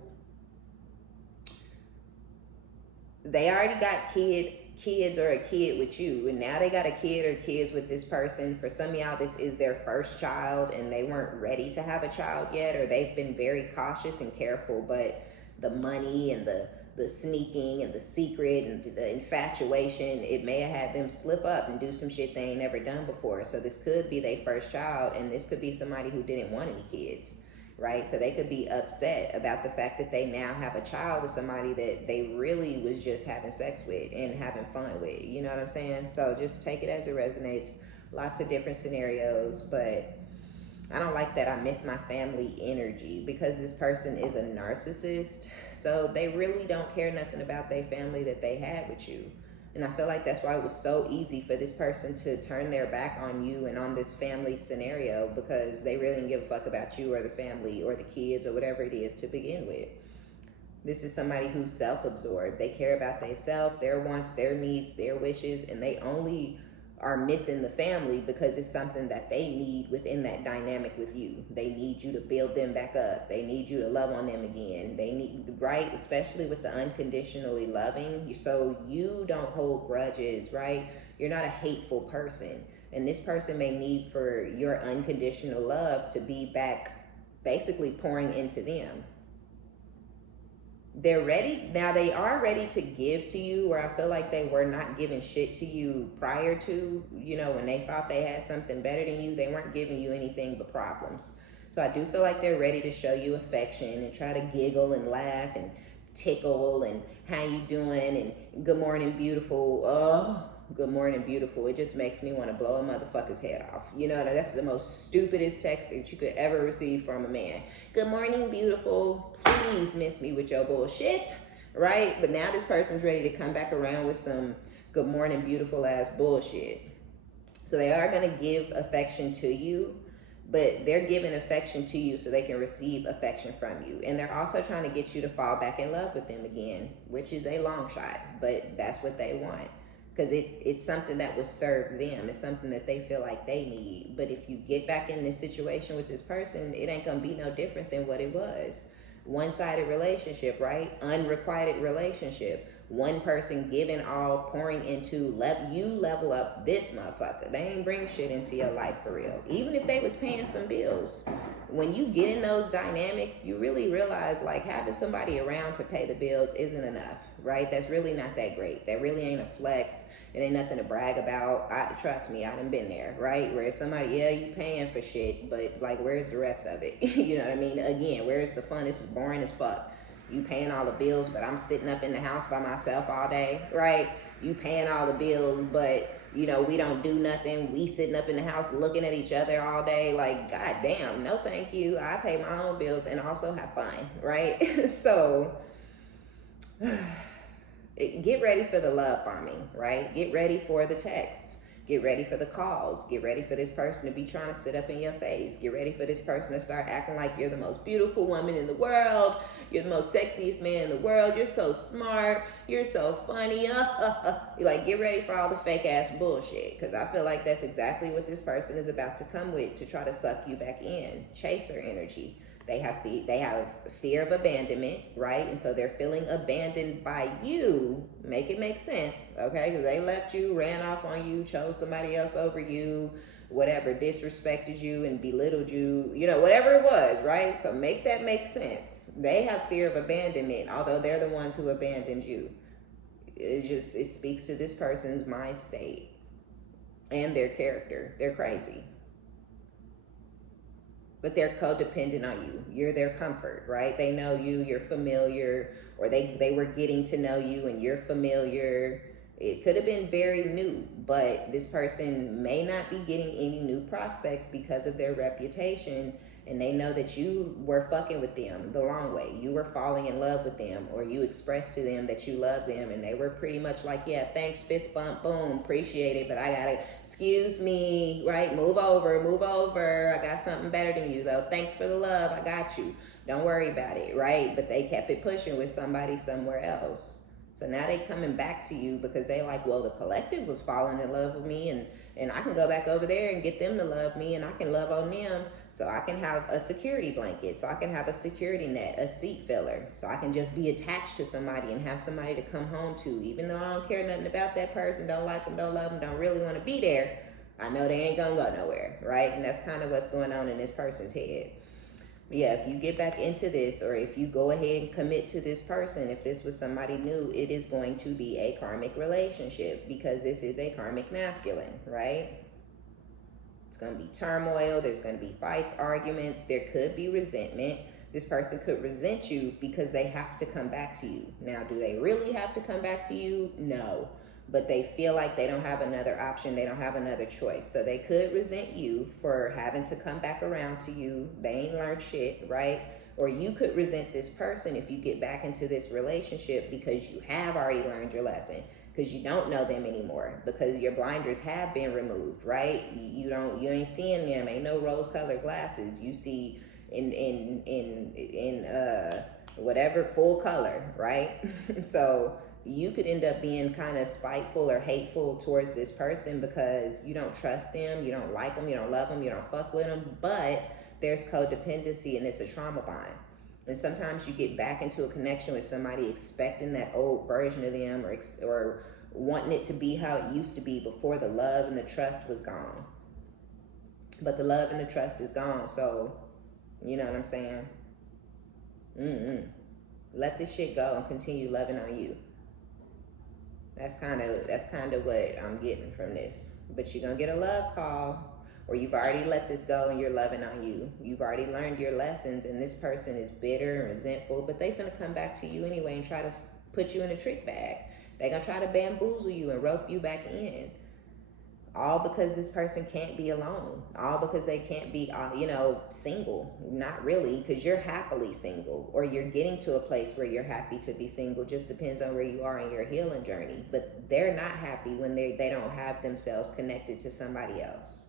they already got kids or a kid with you, and now they got a kid or kids with this person. For some of y'all, this is their first child and they weren't ready to have a child yet, or they've been very cautious and careful, but the money and the sneaking and the secret and the infatuation, it may have had them slip up and do some shit they ain't never done before. So this could be their first child, and this could be somebody who didn't want any kids, right? So they could be upset about the fact that they now have a child with somebody that they really was just having sex with and having fun with. You know what I'm saying? So just take it as it resonates. Lots of different scenarios, but I don't like that I miss my family energy, because this person is a narcissist. So they really don't care nothing about their family that they had with you. And I feel like that's why it was so easy for this person to turn their back on you and on this family scenario, because they really didn't give a fuck about you or the family or the kids or whatever it is to begin with. This is somebody who's self-absorbed. They care about themselves, their wants, their needs, their wishes, and they only are missing the family because it's something that they need within that dynamic with you. They need you to build them back up. They need you to love on them again. They need, right? Especially with the unconditionally loving. So you don't hold grudges, right? You're not a hateful person. And this person may need for your unconditional love to be back, basically pouring into them. They're ready now. They are ready to give to you, where I feel like they were not giving shit to you prior to, when they thought they had something better than you, they weren't giving you anything but problems. So I do feel like they're ready to show you affection and try to giggle and laugh and tickle and how you doing and good morning beautiful. Oh, good morning beautiful. It just makes me want to blow a motherfucker's head off. That's the most stupidest text that you could ever receive from a man. Good morning beautiful. Please miss me with your bullshit, right? But now this person's ready to come back around with some good morning beautiful ass bullshit. So they are going to give affection to you, but they're giving affection to you so they can receive affection from you. And they're also trying to get you to fall back in love with them again, which is a long shot, but that's what they want. Because it's something that would serve them. It's something that they feel like they need. But if you get back in this situation with this person, it ain't going to be no different than what it was. One-sided relationship, right? Unrequited relationship. One person giving all, pouring into, you level up this motherfucker. They ain't bring shit into your life for real. Even if they was paying some bills. When you get in those dynamics, you really realize like having somebody around to pay the bills isn't enough, right? That's really not that great. That really ain't a flex. It ain't nothing to brag about. Trust me, I done been there, right? Where somebody, yeah, you paying for shit, but like, where's the rest of it? You know what I mean? Again, where's the fun? This is boring as fuck. You paying all the bills, but I'm sitting up in the house by myself all day, right? You paying all the bills, but we don't do nothing. We sitting up in the house looking at each other all day. Like, goddamn, no thank you. I pay my own bills and also have fun, right? So get ready for the love bombing, right? Get ready for the texts. Get ready for the calls. Get ready for this person to be trying to sit up in your face. Get ready for this person to start acting like you're the most beautiful woman in the world. You're the most sexiest man in the world. You're so smart. You're so funny. Like, get ready for all the fake ass bullshit. Because I feel like that's exactly what this person is about to come with to try to suck you back in. Chaser energy. They have fear of abandonment, right? And so they're feeling abandoned by you. Make it make sense, okay? Because they left you, ran off on you, chose somebody else over you, whatever, disrespected you and belittled you, you know, whatever it was, right? So make that make sense. They have fear of abandonment, although they're the ones who abandoned you. It speaks to this person's mind state and their character. They're crazy. But they're codependent on you. You're their comfort, right? They know you, you're familiar, or they were getting to know you and you're familiar. It could have been very new, but this person may not be getting any new prospects because of their reputation, and they know that you were fucking with them the long way. You were falling in love with them, or you expressed to them that you love them, and they were pretty much like, yeah, thanks, fist bump, boom, appreciate it, but I gotta, excuse me, right, move over, I got something better than you, though. Thanks for the love, I got you. Don't worry about it, right? But they kept it pushing with somebody somewhere else. So now they coming back to you because they like, well, the collective was falling in love with me, and I can go back over there and get them to love me, and I can love on them, so I can have a security blanket, so I can have a security net, a seat filler, so I can just be attached to somebody and have somebody to come home to. Even though I don't care nothing about that person, don't like them, don't love them, don't really want to be there, I know they ain't gonna go nowhere, right? And that's kind of what's going on in this person's head. Yeah, if you get back into this, or if you go ahead and commit to this person, if this was somebody new, it is going to be a karmic relationship, because this is a karmic masculine, right? It's going to be turmoil. There's going to be fights, arguments. There could be resentment. This person could resent you because they have to come back to you. Now, do they really have to come back to you? No. But they feel like they don't have another option. They don't have another choice. So they could resent you for having to come back around to you. They ain't learned shit, right? Or you could resent this person if you get back into this relationship because you have already learned your lesson, because you don't know them anymore, because your blinders have been removed, right? You ain't seeing them. Ain't no rose-colored glasses. You see in whatever full color, right? So you could end up being kind of spiteful or hateful towards this person because you don't trust them, you don't like them, you don't love them, you don't fuck with them, but there's codependency and it's a trauma bond. And sometimes you get back into a connection with somebody expecting that old version of them, or wanting it to be how it used to be before the love and the trust was gone. But the love and the trust is gone, so you know what I'm saying? Let this shit go and continue loving on you. That's kind of what I'm getting from this. But you're gonna get a love call, or you've already let this go and you're loving on you. You've already learned your lessons, and this person is bitter and resentful, but they finna come back to you anyway and try to put you in a trick bag. They're gonna try to bamboozle you and rope you back in. All because this person can't be alone. All because they can't be, single. Not really, because you're happily single, or you're getting to a place where you're happy to be single. Just depends on where you are in your healing journey. But they're not happy when they don't have themselves connected to somebody else.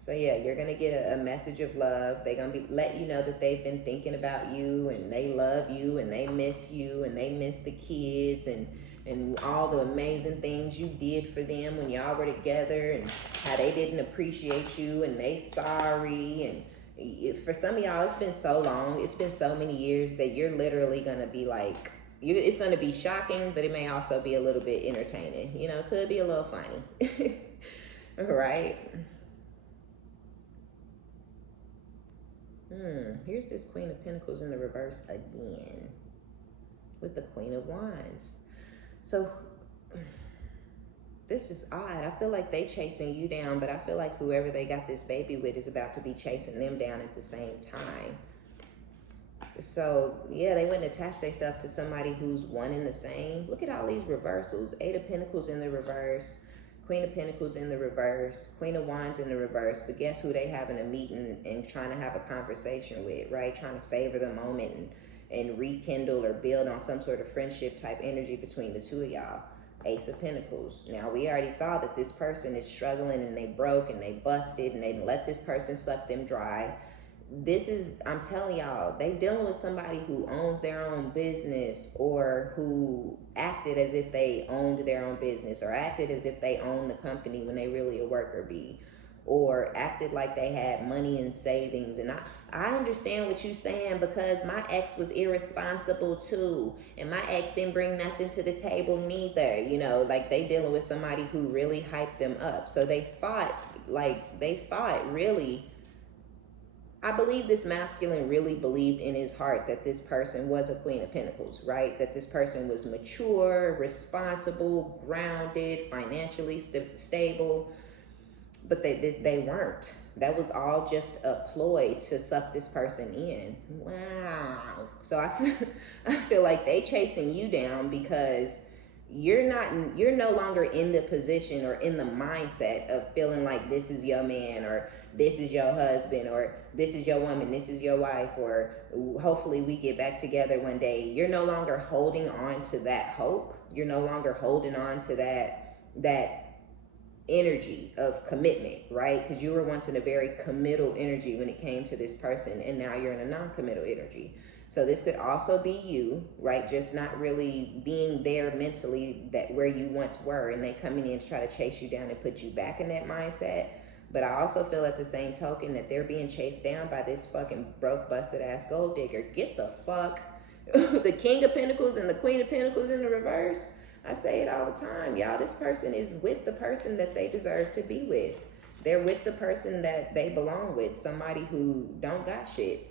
So yeah, you're gonna get a message of love. They're gonna let you know that they've been thinking about you, and they love you, and they miss you, and they miss the kids, and all the amazing things you did for them when y'all were together, and how they didn't appreciate you, and they sorry. And for some of y'all, it's been so long, it's been so many years that you're literally gonna be like, it's gonna be shocking, but it may also be a little bit entertaining. It could be a little funny, right? Here's this Queen of Pentacles in the reverse again with the Queen of Wands. So this is odd. I feel like they chasing you down, but I feel like whoever they got this baby with is about to be chasing them down at the same time. So yeah, they wouldn't attach themselves to somebody who's one and the same. Look at all these reversals. 8 of Pentacles in the reverse, Queen of Pentacles in the reverse, Queen of Wands in the reverse. But guess who they having a meeting and trying to have a conversation with, right? Trying to savor the moment and rekindle or build on some sort of friendship type energy between the two of y'all. Ace of Pentacles. Now, we already saw that this person is struggling, and they broke, and they busted, and they let this person suck them dry. This is, I'm telling y'all, they dealing with somebody who owns their own business, or who acted as if they owned their own business, or acted as if they owned the company when they really a worker bee, or acted like they had money and savings. And I understand what you're saying, because my ex was irresponsible too, and my ex didn't bring nothing to the table neither. You know, like they dealing with somebody who really hyped them up. So they thought really, I believe this masculine really believed in his heart that this person was a Queen of Pentacles, right? That this person was mature, responsible, grounded, financially stable. But they weren't. That was all just a ploy to suck this person in. Wow. So I feel like they chasing you down because you're no longer in the position or in the mindset of feeling like this is your man, or this is your husband, or this is your woman, this is your wife, or hopefully we get back together one day. You're no longer holding on to that hope. You're no longer holding on to that energy of commitment, right? Because you were once in a very committal energy when it came to this person, and now you're in a non-committal energy. So this could also be you, right? Just not really being there mentally, that where you once were, and they coming in to try to chase you down and put you back in that mindset. But I also feel at the same token that they're being chased down by this fucking broke, busted ass gold digger. Get the fuck the King of Pentacles and the Queen of Pentacles in the reverse. I say it all the time, y'all. This person is with the person that they deserve to be with. They're with the person that they belong with. Somebody who don't got shit.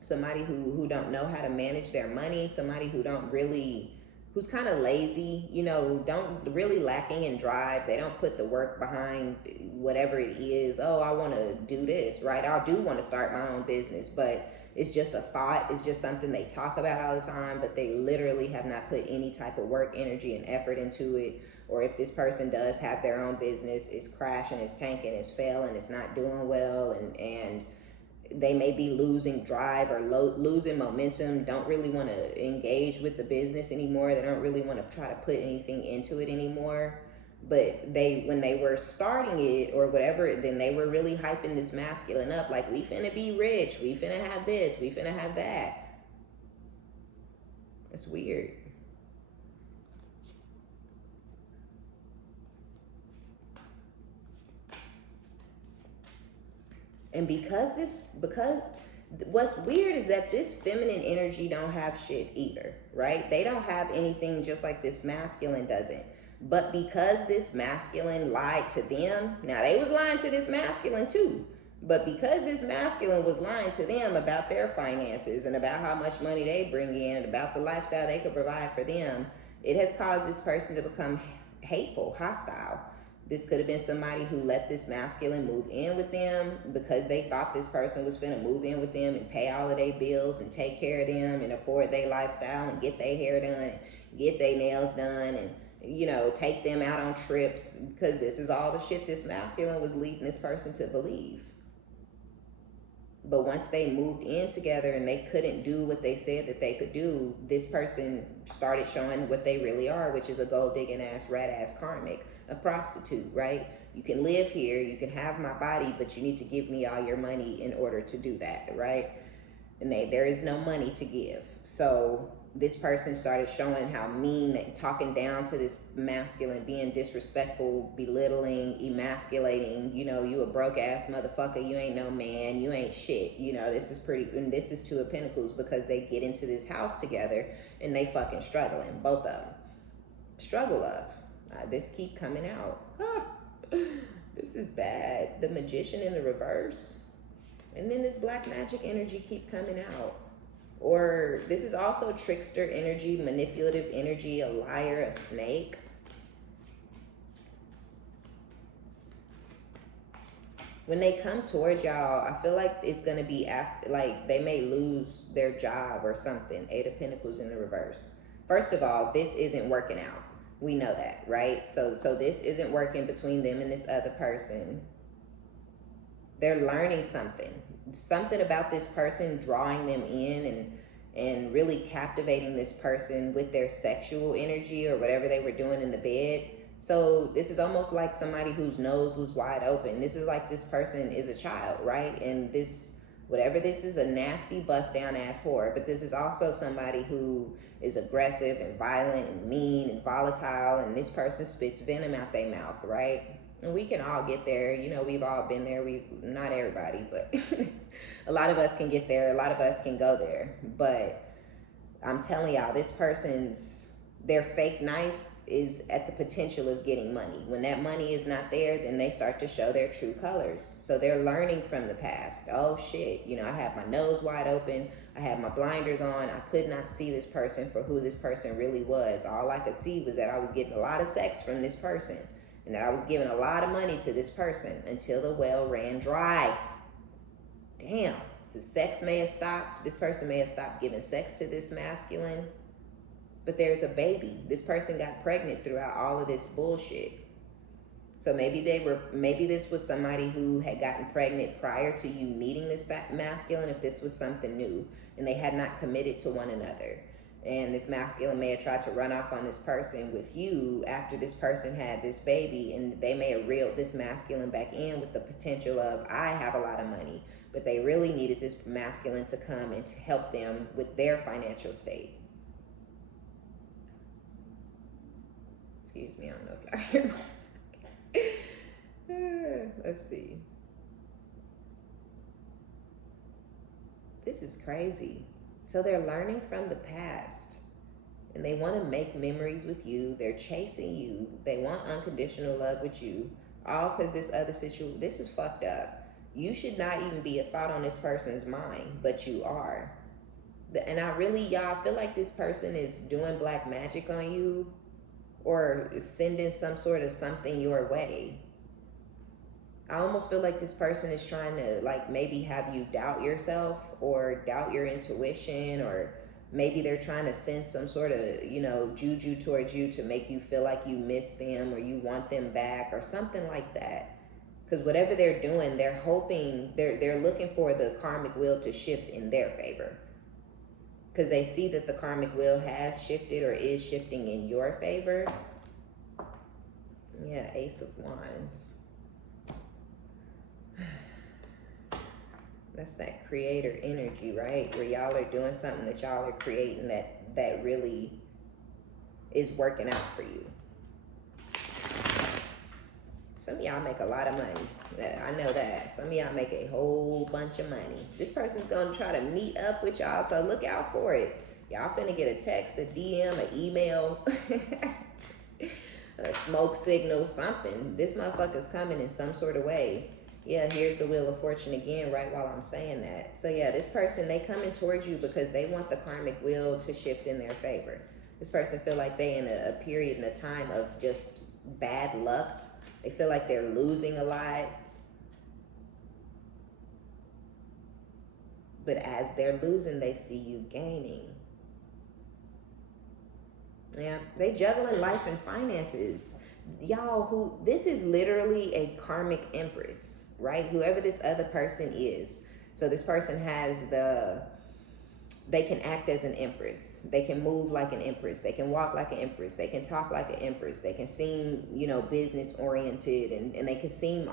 Somebody who don't know how to manage their money. Somebody who's kind of lazy, you know, don't really lacking in drive. They don't put the work behind whatever it is. Oh, I want to do this, right? I do want to start my own business, but it's just a thought. It's just something they talk about all the time, but they literally have not put any type of work, energy, and effort into it. Or if this person does have their own business, it's crashing, it's tanking, it's failing, it's not doing well, and they may be losing drive or losing momentum, don't really want to engage with the business anymore. They don't really want to try to put anything into it anymore. But when they were starting it or whatever, then they were really hyping this masculine up, like, we finna be rich, we finna have this, we finna have that. It's weird. And because what's weird is that this feminine energy don't have shit either, right? They don't have anything, just like this masculine doesn't. But because this masculine lied to them, now they was lying to this masculine too, but because this masculine was lying to them about their finances and about how much money they bring in and about the lifestyle they could provide for them, it has caused this person to become hateful, hostile. This could have been somebody who let this masculine move in with them because they thought this person was finna move in with them and pay all of their bills and take care of them and afford their lifestyle and get their hair done and get their nails done and, you know, take them out on trips, because this is all the shit this masculine was leading this person to believe. But once they moved in together and they couldn't do what they said that they could do, this person started showing what they really are, which is a gold digging ass, rat ass karmic, a prostitute, right? You can live here, you can have my body, but you need to give me all your money in order to do that, right? And there is no money to give. So this person started showing how mean, talking down to this masculine, being disrespectful, belittling, emasculating. You know, you a broke ass motherfucker, you ain't no man, you ain't shit. You know, this is pretty, and this is Two of Pentacles, because they get into this house together and they fucking struggling, both of them. Struggle love. This keep coming out. This is bad. The Magician in the reverse. And then this black magic energy keep coming out. Or this is also trickster energy, manipulative energy, a liar, a snake. When they come towards y'all, I feel like it's going to be after, like they may lose their job or something. Eight of Pentacles in the reverse. First of all, this isn't working out. We know that, right? So this isn't working between them and this other person. They're learning something about this person, drawing them in and really captivating this person with their sexual energy or whatever they were doing in the bed. So this is almost like somebody whose nose was wide open. This is like this person is a child, right? And this Whatever this is, a nasty bust down ass whore, but this is also somebody who is aggressive and violent and mean and volatile, and this person spits venom out their mouth, right? And we can all get there. You know, we've all been there. Not everybody, but a lot of us can get there. A lot of us can go there. But I'm telling y'all, this person's, their fake nice is at the potential of getting money. When that money is not there, then they start to show their true colors. So they're learning from the past. Oh shit, you know, I have my nose wide open. I had my blinders on. I could not see this person for who this person really was. All I could see was that I was getting a lot of sex from this person and that I was giving a lot of money to this person until the well ran dry. Damn, the sex may have stopped. This person may have stopped giving sex to this masculine. But there's a baby. This person got pregnant throughout all of this bullshit. So maybe this was somebody who had gotten pregnant prior to you meeting this masculine, if this was something new, and they had not committed to one another. And this masculine may have tried to run off on this person with you after this person had this baby, and they may have reeled this masculine back in with the potential of, I have a lot of money, but they really needed this masculine to come and to help them with their financial state. Excuse me, I don't know if y'all hear myself. Let's see. This is crazy. So they're learning from the past and they want to make memories with you. They're chasing you. They want unconditional love with you. All because this other situation, this is fucked up. You should not even be a thought on this person's mind, but you are. And y'all feel like this person is doing black magic on you, or sending some sort of something your way. I almost feel like this person is trying to like maybe have you doubt yourself or doubt your intuition, or maybe they're trying to send some sort of, you know, juju towards you to make you feel like you miss them or you want them back or something like that. Because whatever they're doing, they're hoping, they're looking for the karmic wheel to shift in their favor. Because they see that the karmic wheel has shifted or is shifting in your favor. Yeah, Ace of Wands. That's that creator energy, right? Where y'all are doing something that y'all are creating that really is working out for you. Some of y'all make a lot of money. I know that. Some of y'all make a whole bunch of money. This person's going to try to meet up with y'all, so look out for it. Y'all finna get a text, a DM, an email, a smoke signal, something. This motherfucker's coming in some sort of way. Yeah, here's the Wheel of Fortune again, right while I'm saying that. So yeah, this person, they coming towards you because they want the karmic wheel to shift in their favor. This person feel like they in a period and a time of just bad luck. They feel like they're losing a lot. But as they're losing, they see you gaining. Yeah, they juggling life and finances. Y'all, this is literally a karmic empress, right? Whoever this other person is. So this person has they can act as an empress. They can move like an empress. They can walk like an empress. They can talk like an empress. They can seem, you know, business oriented, and they can seem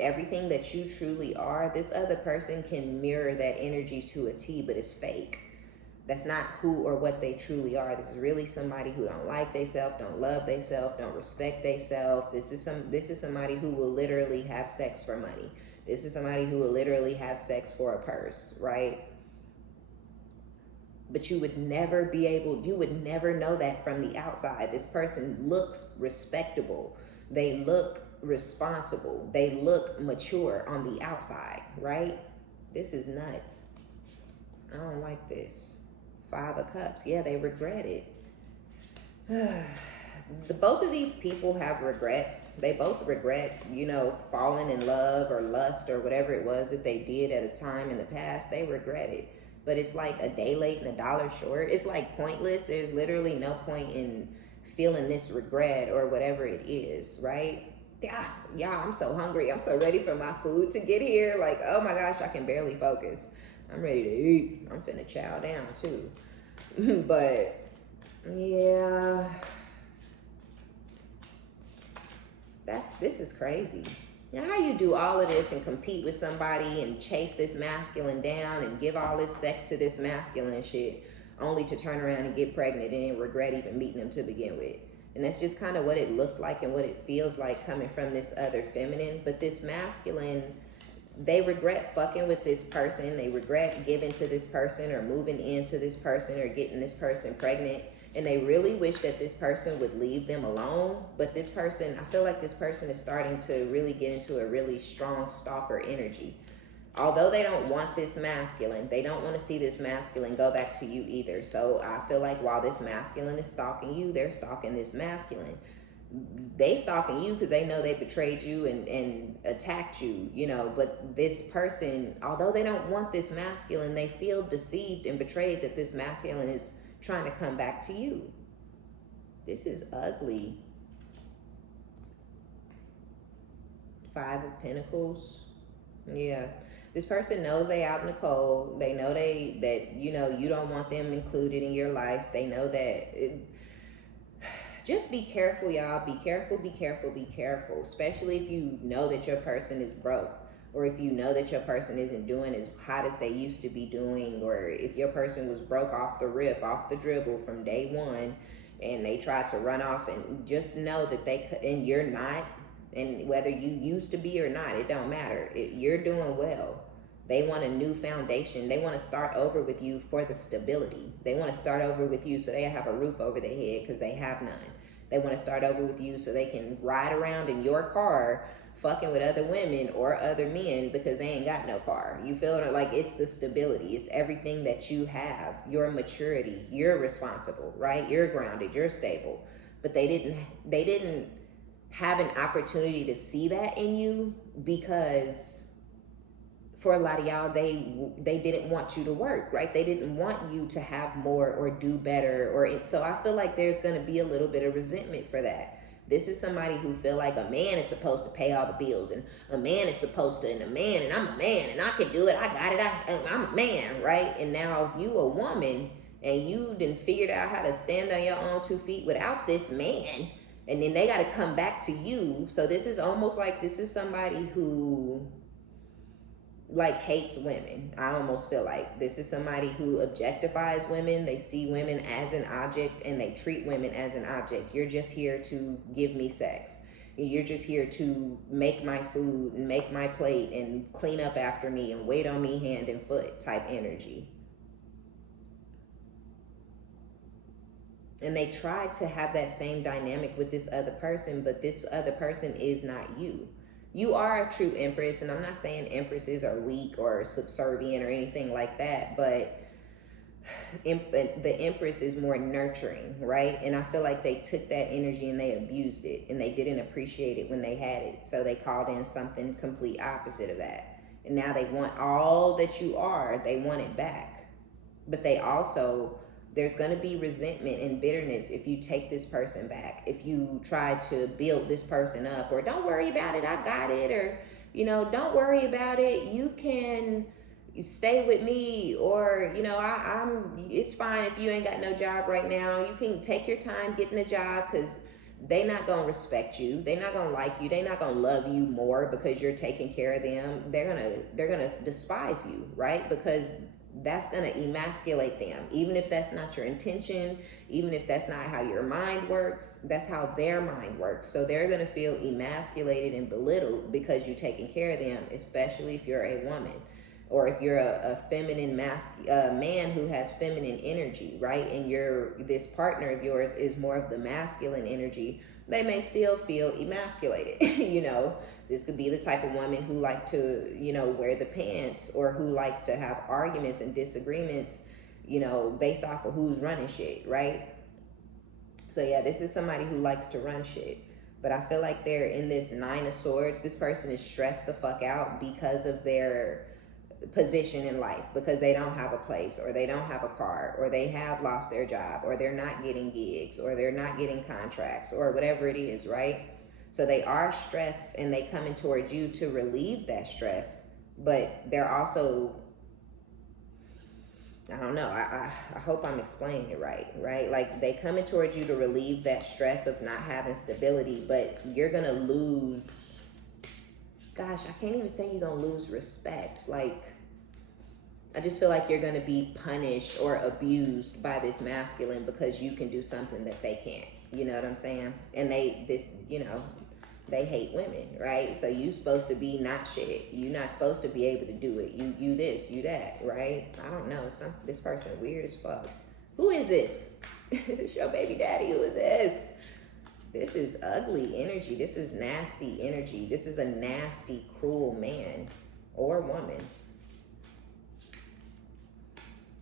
everything that you truly are. This other person can mirror that energy to a T, but it's fake. That's not who or what they truly are. This is really somebody who don't like themselves, don't love themselves, don't respect themselves. This is somebody who will literally have sex for money. This is somebody who will literally have sex for a purse, right? But you would never know that from the outside. This person looks respectable. They look responsible. They look mature on the outside, right? This is nuts. I don't like this. 5 of Cups. Yeah, they regret it. Both of these people have regrets. They both regret, you know, falling in love or lust or whatever it was that they did at a time in the past. They regret it. But it's like a day late and a dollar short. It's like pointless. There's literally no point in feeling this regret or whatever it is, right? Yeah, I'm so hungry. I'm so ready for my food to get here. Like, oh my gosh, I can barely focus. I'm ready to eat. I'm finna chow down too. But yeah, this is crazy. Now, how you do all of this and compete with somebody and chase this masculine down and give all this sex to this masculine shit, only to turn around and get pregnant and then regret even meeting them to begin with. And that's just kind of what it looks like and what it feels like coming from this other feminine. But this masculine, they regret fucking with this person. They regret giving to this person or moving into this person or getting this person pregnant. And they really wish that this person would leave them alone. But this person, I feel like this person is starting to really get into a really strong stalker energy. Although they don't want this masculine, they don't want to see this masculine go back to you either. So I feel like while this masculine is stalking you, they're stalking this masculine. They stalking you because they know they betrayed you and attacked you, you know. But this person, although they don't want this masculine, they feel deceived and betrayed that this masculine is trying to come back to you. This is ugly. 5 of Pentacles. Yeah. This person knows they out in the cold. They know that you know, you don't want them included in your life. They know that. Just be careful, y'all. Be careful, be careful, be careful. Especially if you know that your person is broke. Or if you know that your person isn't doing as hot as they used to be doing. Or if your person was broke off the rip, off the dribble from day one. And they tried to run off. And just know that and you're not. And whether you used to be or not, it don't matter. You're doing well. They want a new foundation. They want to start over with you for the stability. They want to start over with you so they have a roof over their head because they have none. They want to start over with you so they can ride around in your car fucking with other women or other men because they ain't got no car. You feel it? Like, it's the stability. It's everything that you have. Your maturity. You're responsible, right? You're grounded. You're stable. But they didn't have an opportunity to see that in you because for a lot of y'all, they didn't want you to work, right? They didn't want you to have more or do better. So I feel like there's going to be a little bit of resentment for that. This is somebody who feel like a man is supposed to pay all the bills and a man is supposed to, and I'm a man and I can do it. I got it. I'm a man, right? And now if you a woman and you done figured out how to stand on your own 2 feet without this man, and then they got to come back to you. So this is almost like this is somebody who like hates women. I almost feel like this is somebody who objectifies women. They see women as an object and they treat women as an object. You're just here to give me sex. You're just here to make my food and make my plate and clean up after me and wait on me hand and foot type energy. And they tried to have that same dynamic with this other person, but this other person is not you. You are a true empress, and I'm not saying empresses are weak or subservient or anything like that, but the empress is more nurturing, right? And I feel like they took that energy and they abused it, and they didn't appreciate it when they had it. So they called in something complete opposite of that. And now they want all that you are, they want it back. But they also, there's going to be resentment and bitterness if you take this person back. If you try to build this person up, or don't worry about it, I got it, or, you know, don't worry about it, you can stay with me, or, you know, it's fine if you ain't got no job right now. You can take your time getting a job because they not going to respect you. They not going to like you. They not going to love you more because you're taking care of them. They're going to despise you, right? Because that's going to emasculate them. Even if that's not your intention, even if that's not how your mind works, that's how their mind works. So they're going to feel emasculated and belittled because you're taking care of them, especially if you're a woman, or if you're a feminine man who has feminine energy, right? And this partner of yours is more of the masculine energy. They may still feel emasculated. You know, this could be the type of woman who like to, you know, wear the pants, or who likes to have arguments and disagreements, you know, based off of who's running shit, right? So yeah, this is somebody who likes to run shit. But I feel like they're in this 9 of Swords. This person is stressed the fuck out because of their position in life, because they don't have a place, or they don't have a car, or they have lost their job, or they're not getting gigs, or they're not getting contracts, or whatever it is, right? So they are stressed and they coming towards you to relieve that stress, but they're also, I don't know, I hope I'm explaining it right? Like, they coming towards you to relieve that stress of not having stability, but you're gonna lose gosh, I can't even say you're gonna lose respect. Like, I just feel like you're gonna be punished or abused by this masculine because you can do something that they can't. You know what I'm saying? And they hate women, right? So you supposed to be not shit. You're not supposed to be able to do it. You this, you that, right? I don't know. This person weird as fuck. Who is this? Is this your baby daddy? Who is this? This is ugly energy. This is nasty energy. This is a nasty, cruel man or woman.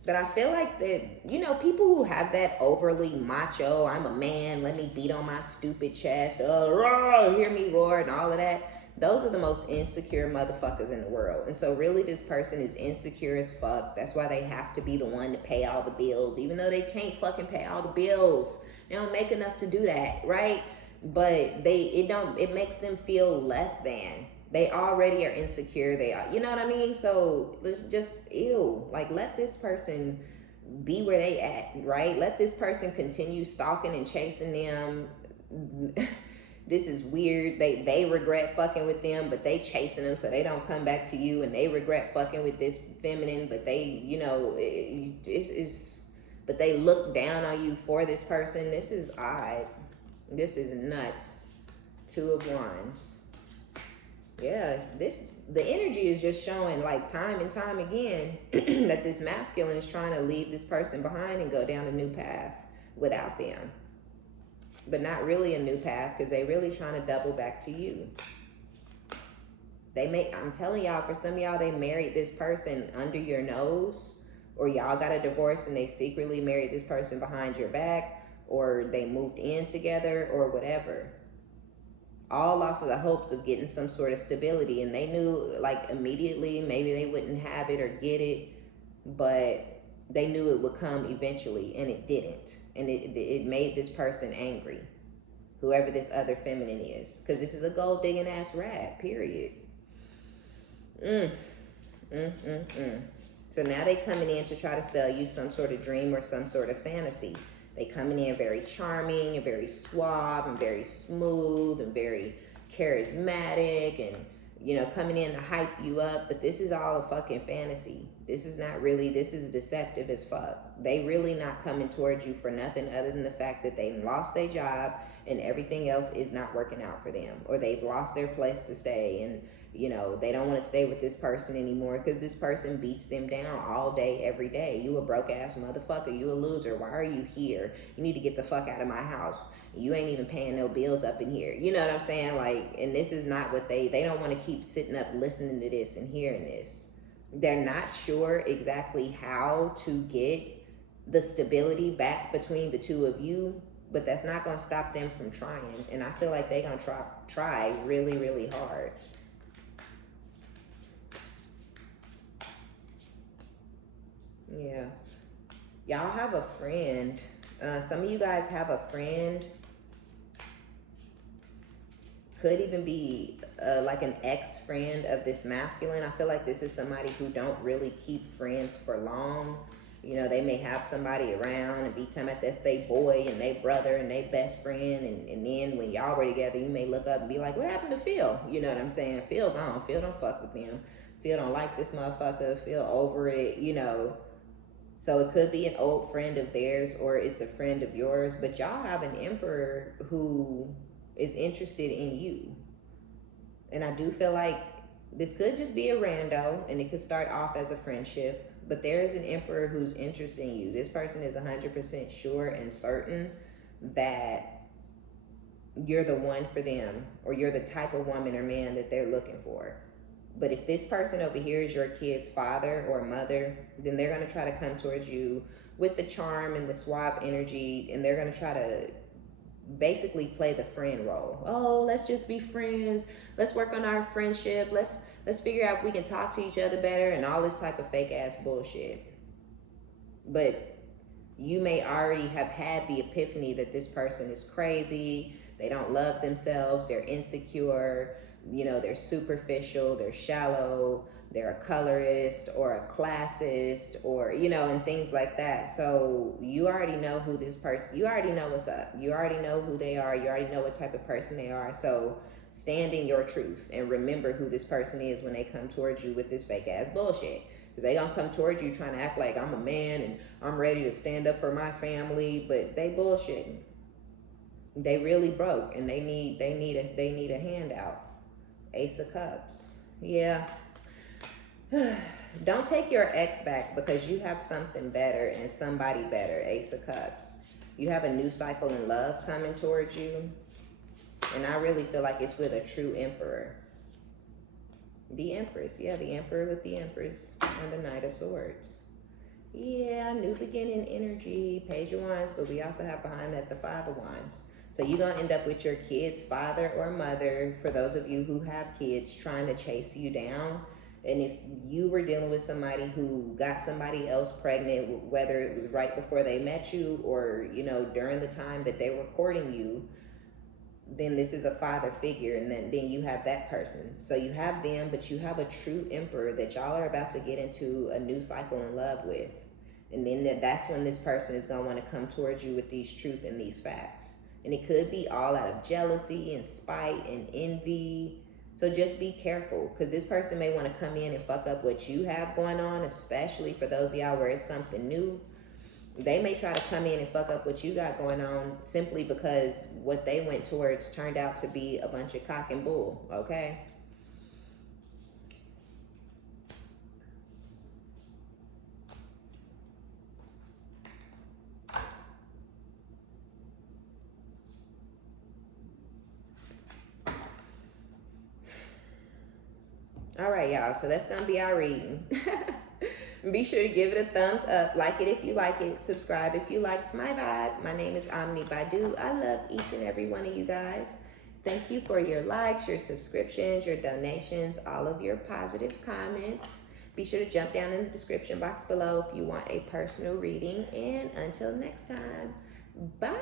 But I feel like that, people who have that overly macho, I'm a man, let me beat on my stupid chest, roar, hear me roar, and all of that, those are the most insecure motherfuckers in the world. And so really this person is insecure as fuck. That's why they have to be the one to pay all the bills, even though they can't fucking pay all the bills. They don't make enough to do that, right? But it makes them feel less than. They already are insecure. They are, you know what I mean? So let's just, like, let this person be where they at, right? Let this person continue stalking and chasing them. This is weird. They regret fucking with them, but they chasing them so they don't come back to you. And they regret fucking with this feminine, but they, but they look down on you for this person. This is odd. This is nuts. 2 of Wands. Yeah, the energy is just showing, like, time and time again that this masculine is trying to leave this person behind and go down a new path without them. But not really a new path, because they really trying to double back to you. I'm telling y'all, for some of y'all, they married this person under your nose, or y'all got a divorce and they secretly married this person behind your back, or they moved in together, or whatever. All off of the hopes of getting some sort of stability. And they knew, like, immediately maybe they wouldn't have it or get it, but they knew it would come eventually, and it didn't. And it made this person angry, whoever this other feminine is, because this is a gold digging ass rat, period. So now they coming in to try to sell you some sort of dream or some sort of fantasy. They coming in very charming and very suave and very smooth and very charismatic and, coming in to hype you up. But this is all a fucking fantasy. This is not really, this is deceptive as fuck. They really not coming towards you for nothing other than the fact that they lost their job and everything else is not working out for them. Or they've lost their place to stay and, they don't want to stay with this person anymore because this person beats them down all day, every day. You a broke ass motherfucker. You a loser. Why are you here? You need to get the fuck out of my house. You ain't even paying no bills up in here. You know what I'm saying? Like, and this is not what they don't want to keep sitting up listening to this and hearing this. They're not sure exactly how to get the stability back between the two of you, but that's not going to stop them from trying. And I feel like they're going to try really, really hard. Yeah. Y'all have a friend. Some of you guys have a friend. Could even be like an ex-friend of this masculine. I feel like this is somebody who don't really keep friends for long. They may have somebody around and be talking about that's they boy and they brother and they best friend. And then when y'all were together, you may look up and be like, what happened to Phil? You know what I'm saying? Phil gone. Phil don't fuck with them. Phil don't like this motherfucker. Phil over it, So it could be an old friend of theirs or it's a friend of yours. But y'all have an emperor who is interested in you. And I do feel like this could just be a rando and it could start off as a friendship. But there is an emperor who's interested in you. This person is 100% sure and certain that you're the one for them or you're the type of woman or man that they're looking for. But if this person over here is your kid's father or mother, then they're going to try to come towards you with the charm and the suave energy, and they're going to try to basically play the friend role. Oh, let's just be friends. Let's work on our friendship. Let's figure out if we can talk to each other better and all this type of fake ass bullshit. But you may already have had the epiphany that this person is crazy. They don't love themselves. They're insecure. They're superficial, they're shallow, they're a colorist or a classist or, and things like that. So you already know who this person, you already know what's up. You already know who they are. You already know what type of person they are. So stand in your truth and remember who this person is when they come towards you with this fake ass bullshit. Because they gonna come towards you trying to act like I'm a man and I'm ready to stand up for my family, but they bullshitting. They really broke and they need a handout. Ace of Cups. Yeah. Don't take your ex back because you have something better and somebody better. Ace of Cups. You have a new cycle in love coming towards you. And I really feel like it's with a true emperor. The Empress. Yeah, the Emperor with the Empress and the Knight of Swords. Yeah, new beginning energy. Page of Wands, but we also have behind that the Five of Wands. So you're going to end up with your kid's father or mother, for those of you who have kids, trying to chase you down. And if you were dealing with somebody who got somebody else pregnant, whether it was right before they met you or, you know, during the time that they were courting you, then this is a father figure, and then you have that person. So you have them, but you have a true emperor that y'all are about to get into a new cycle in love with. And then that's when this person is going to want to come towards you with these truth and these facts. And it could be all out of jealousy and spite and envy. So just be careful, because this person may want to come in and fuck up what you have going on, especially for those of y'all where it's something new. They may try to come in and fuck up what you got going on simply because what they went towards turned out to be a bunch of cock and bull, okay? All right, y'all, so that's going to be our reading. Be sure to give it a thumbs up, like it if you like it, subscribe if you likes my vibe. My name is OmniBadu. I love each and every one of you guys. Thank you for your likes, your subscriptions, your donations, all of your positive comments. Be sure to jump down in the description box below if you want a personal reading. And until next time, bye.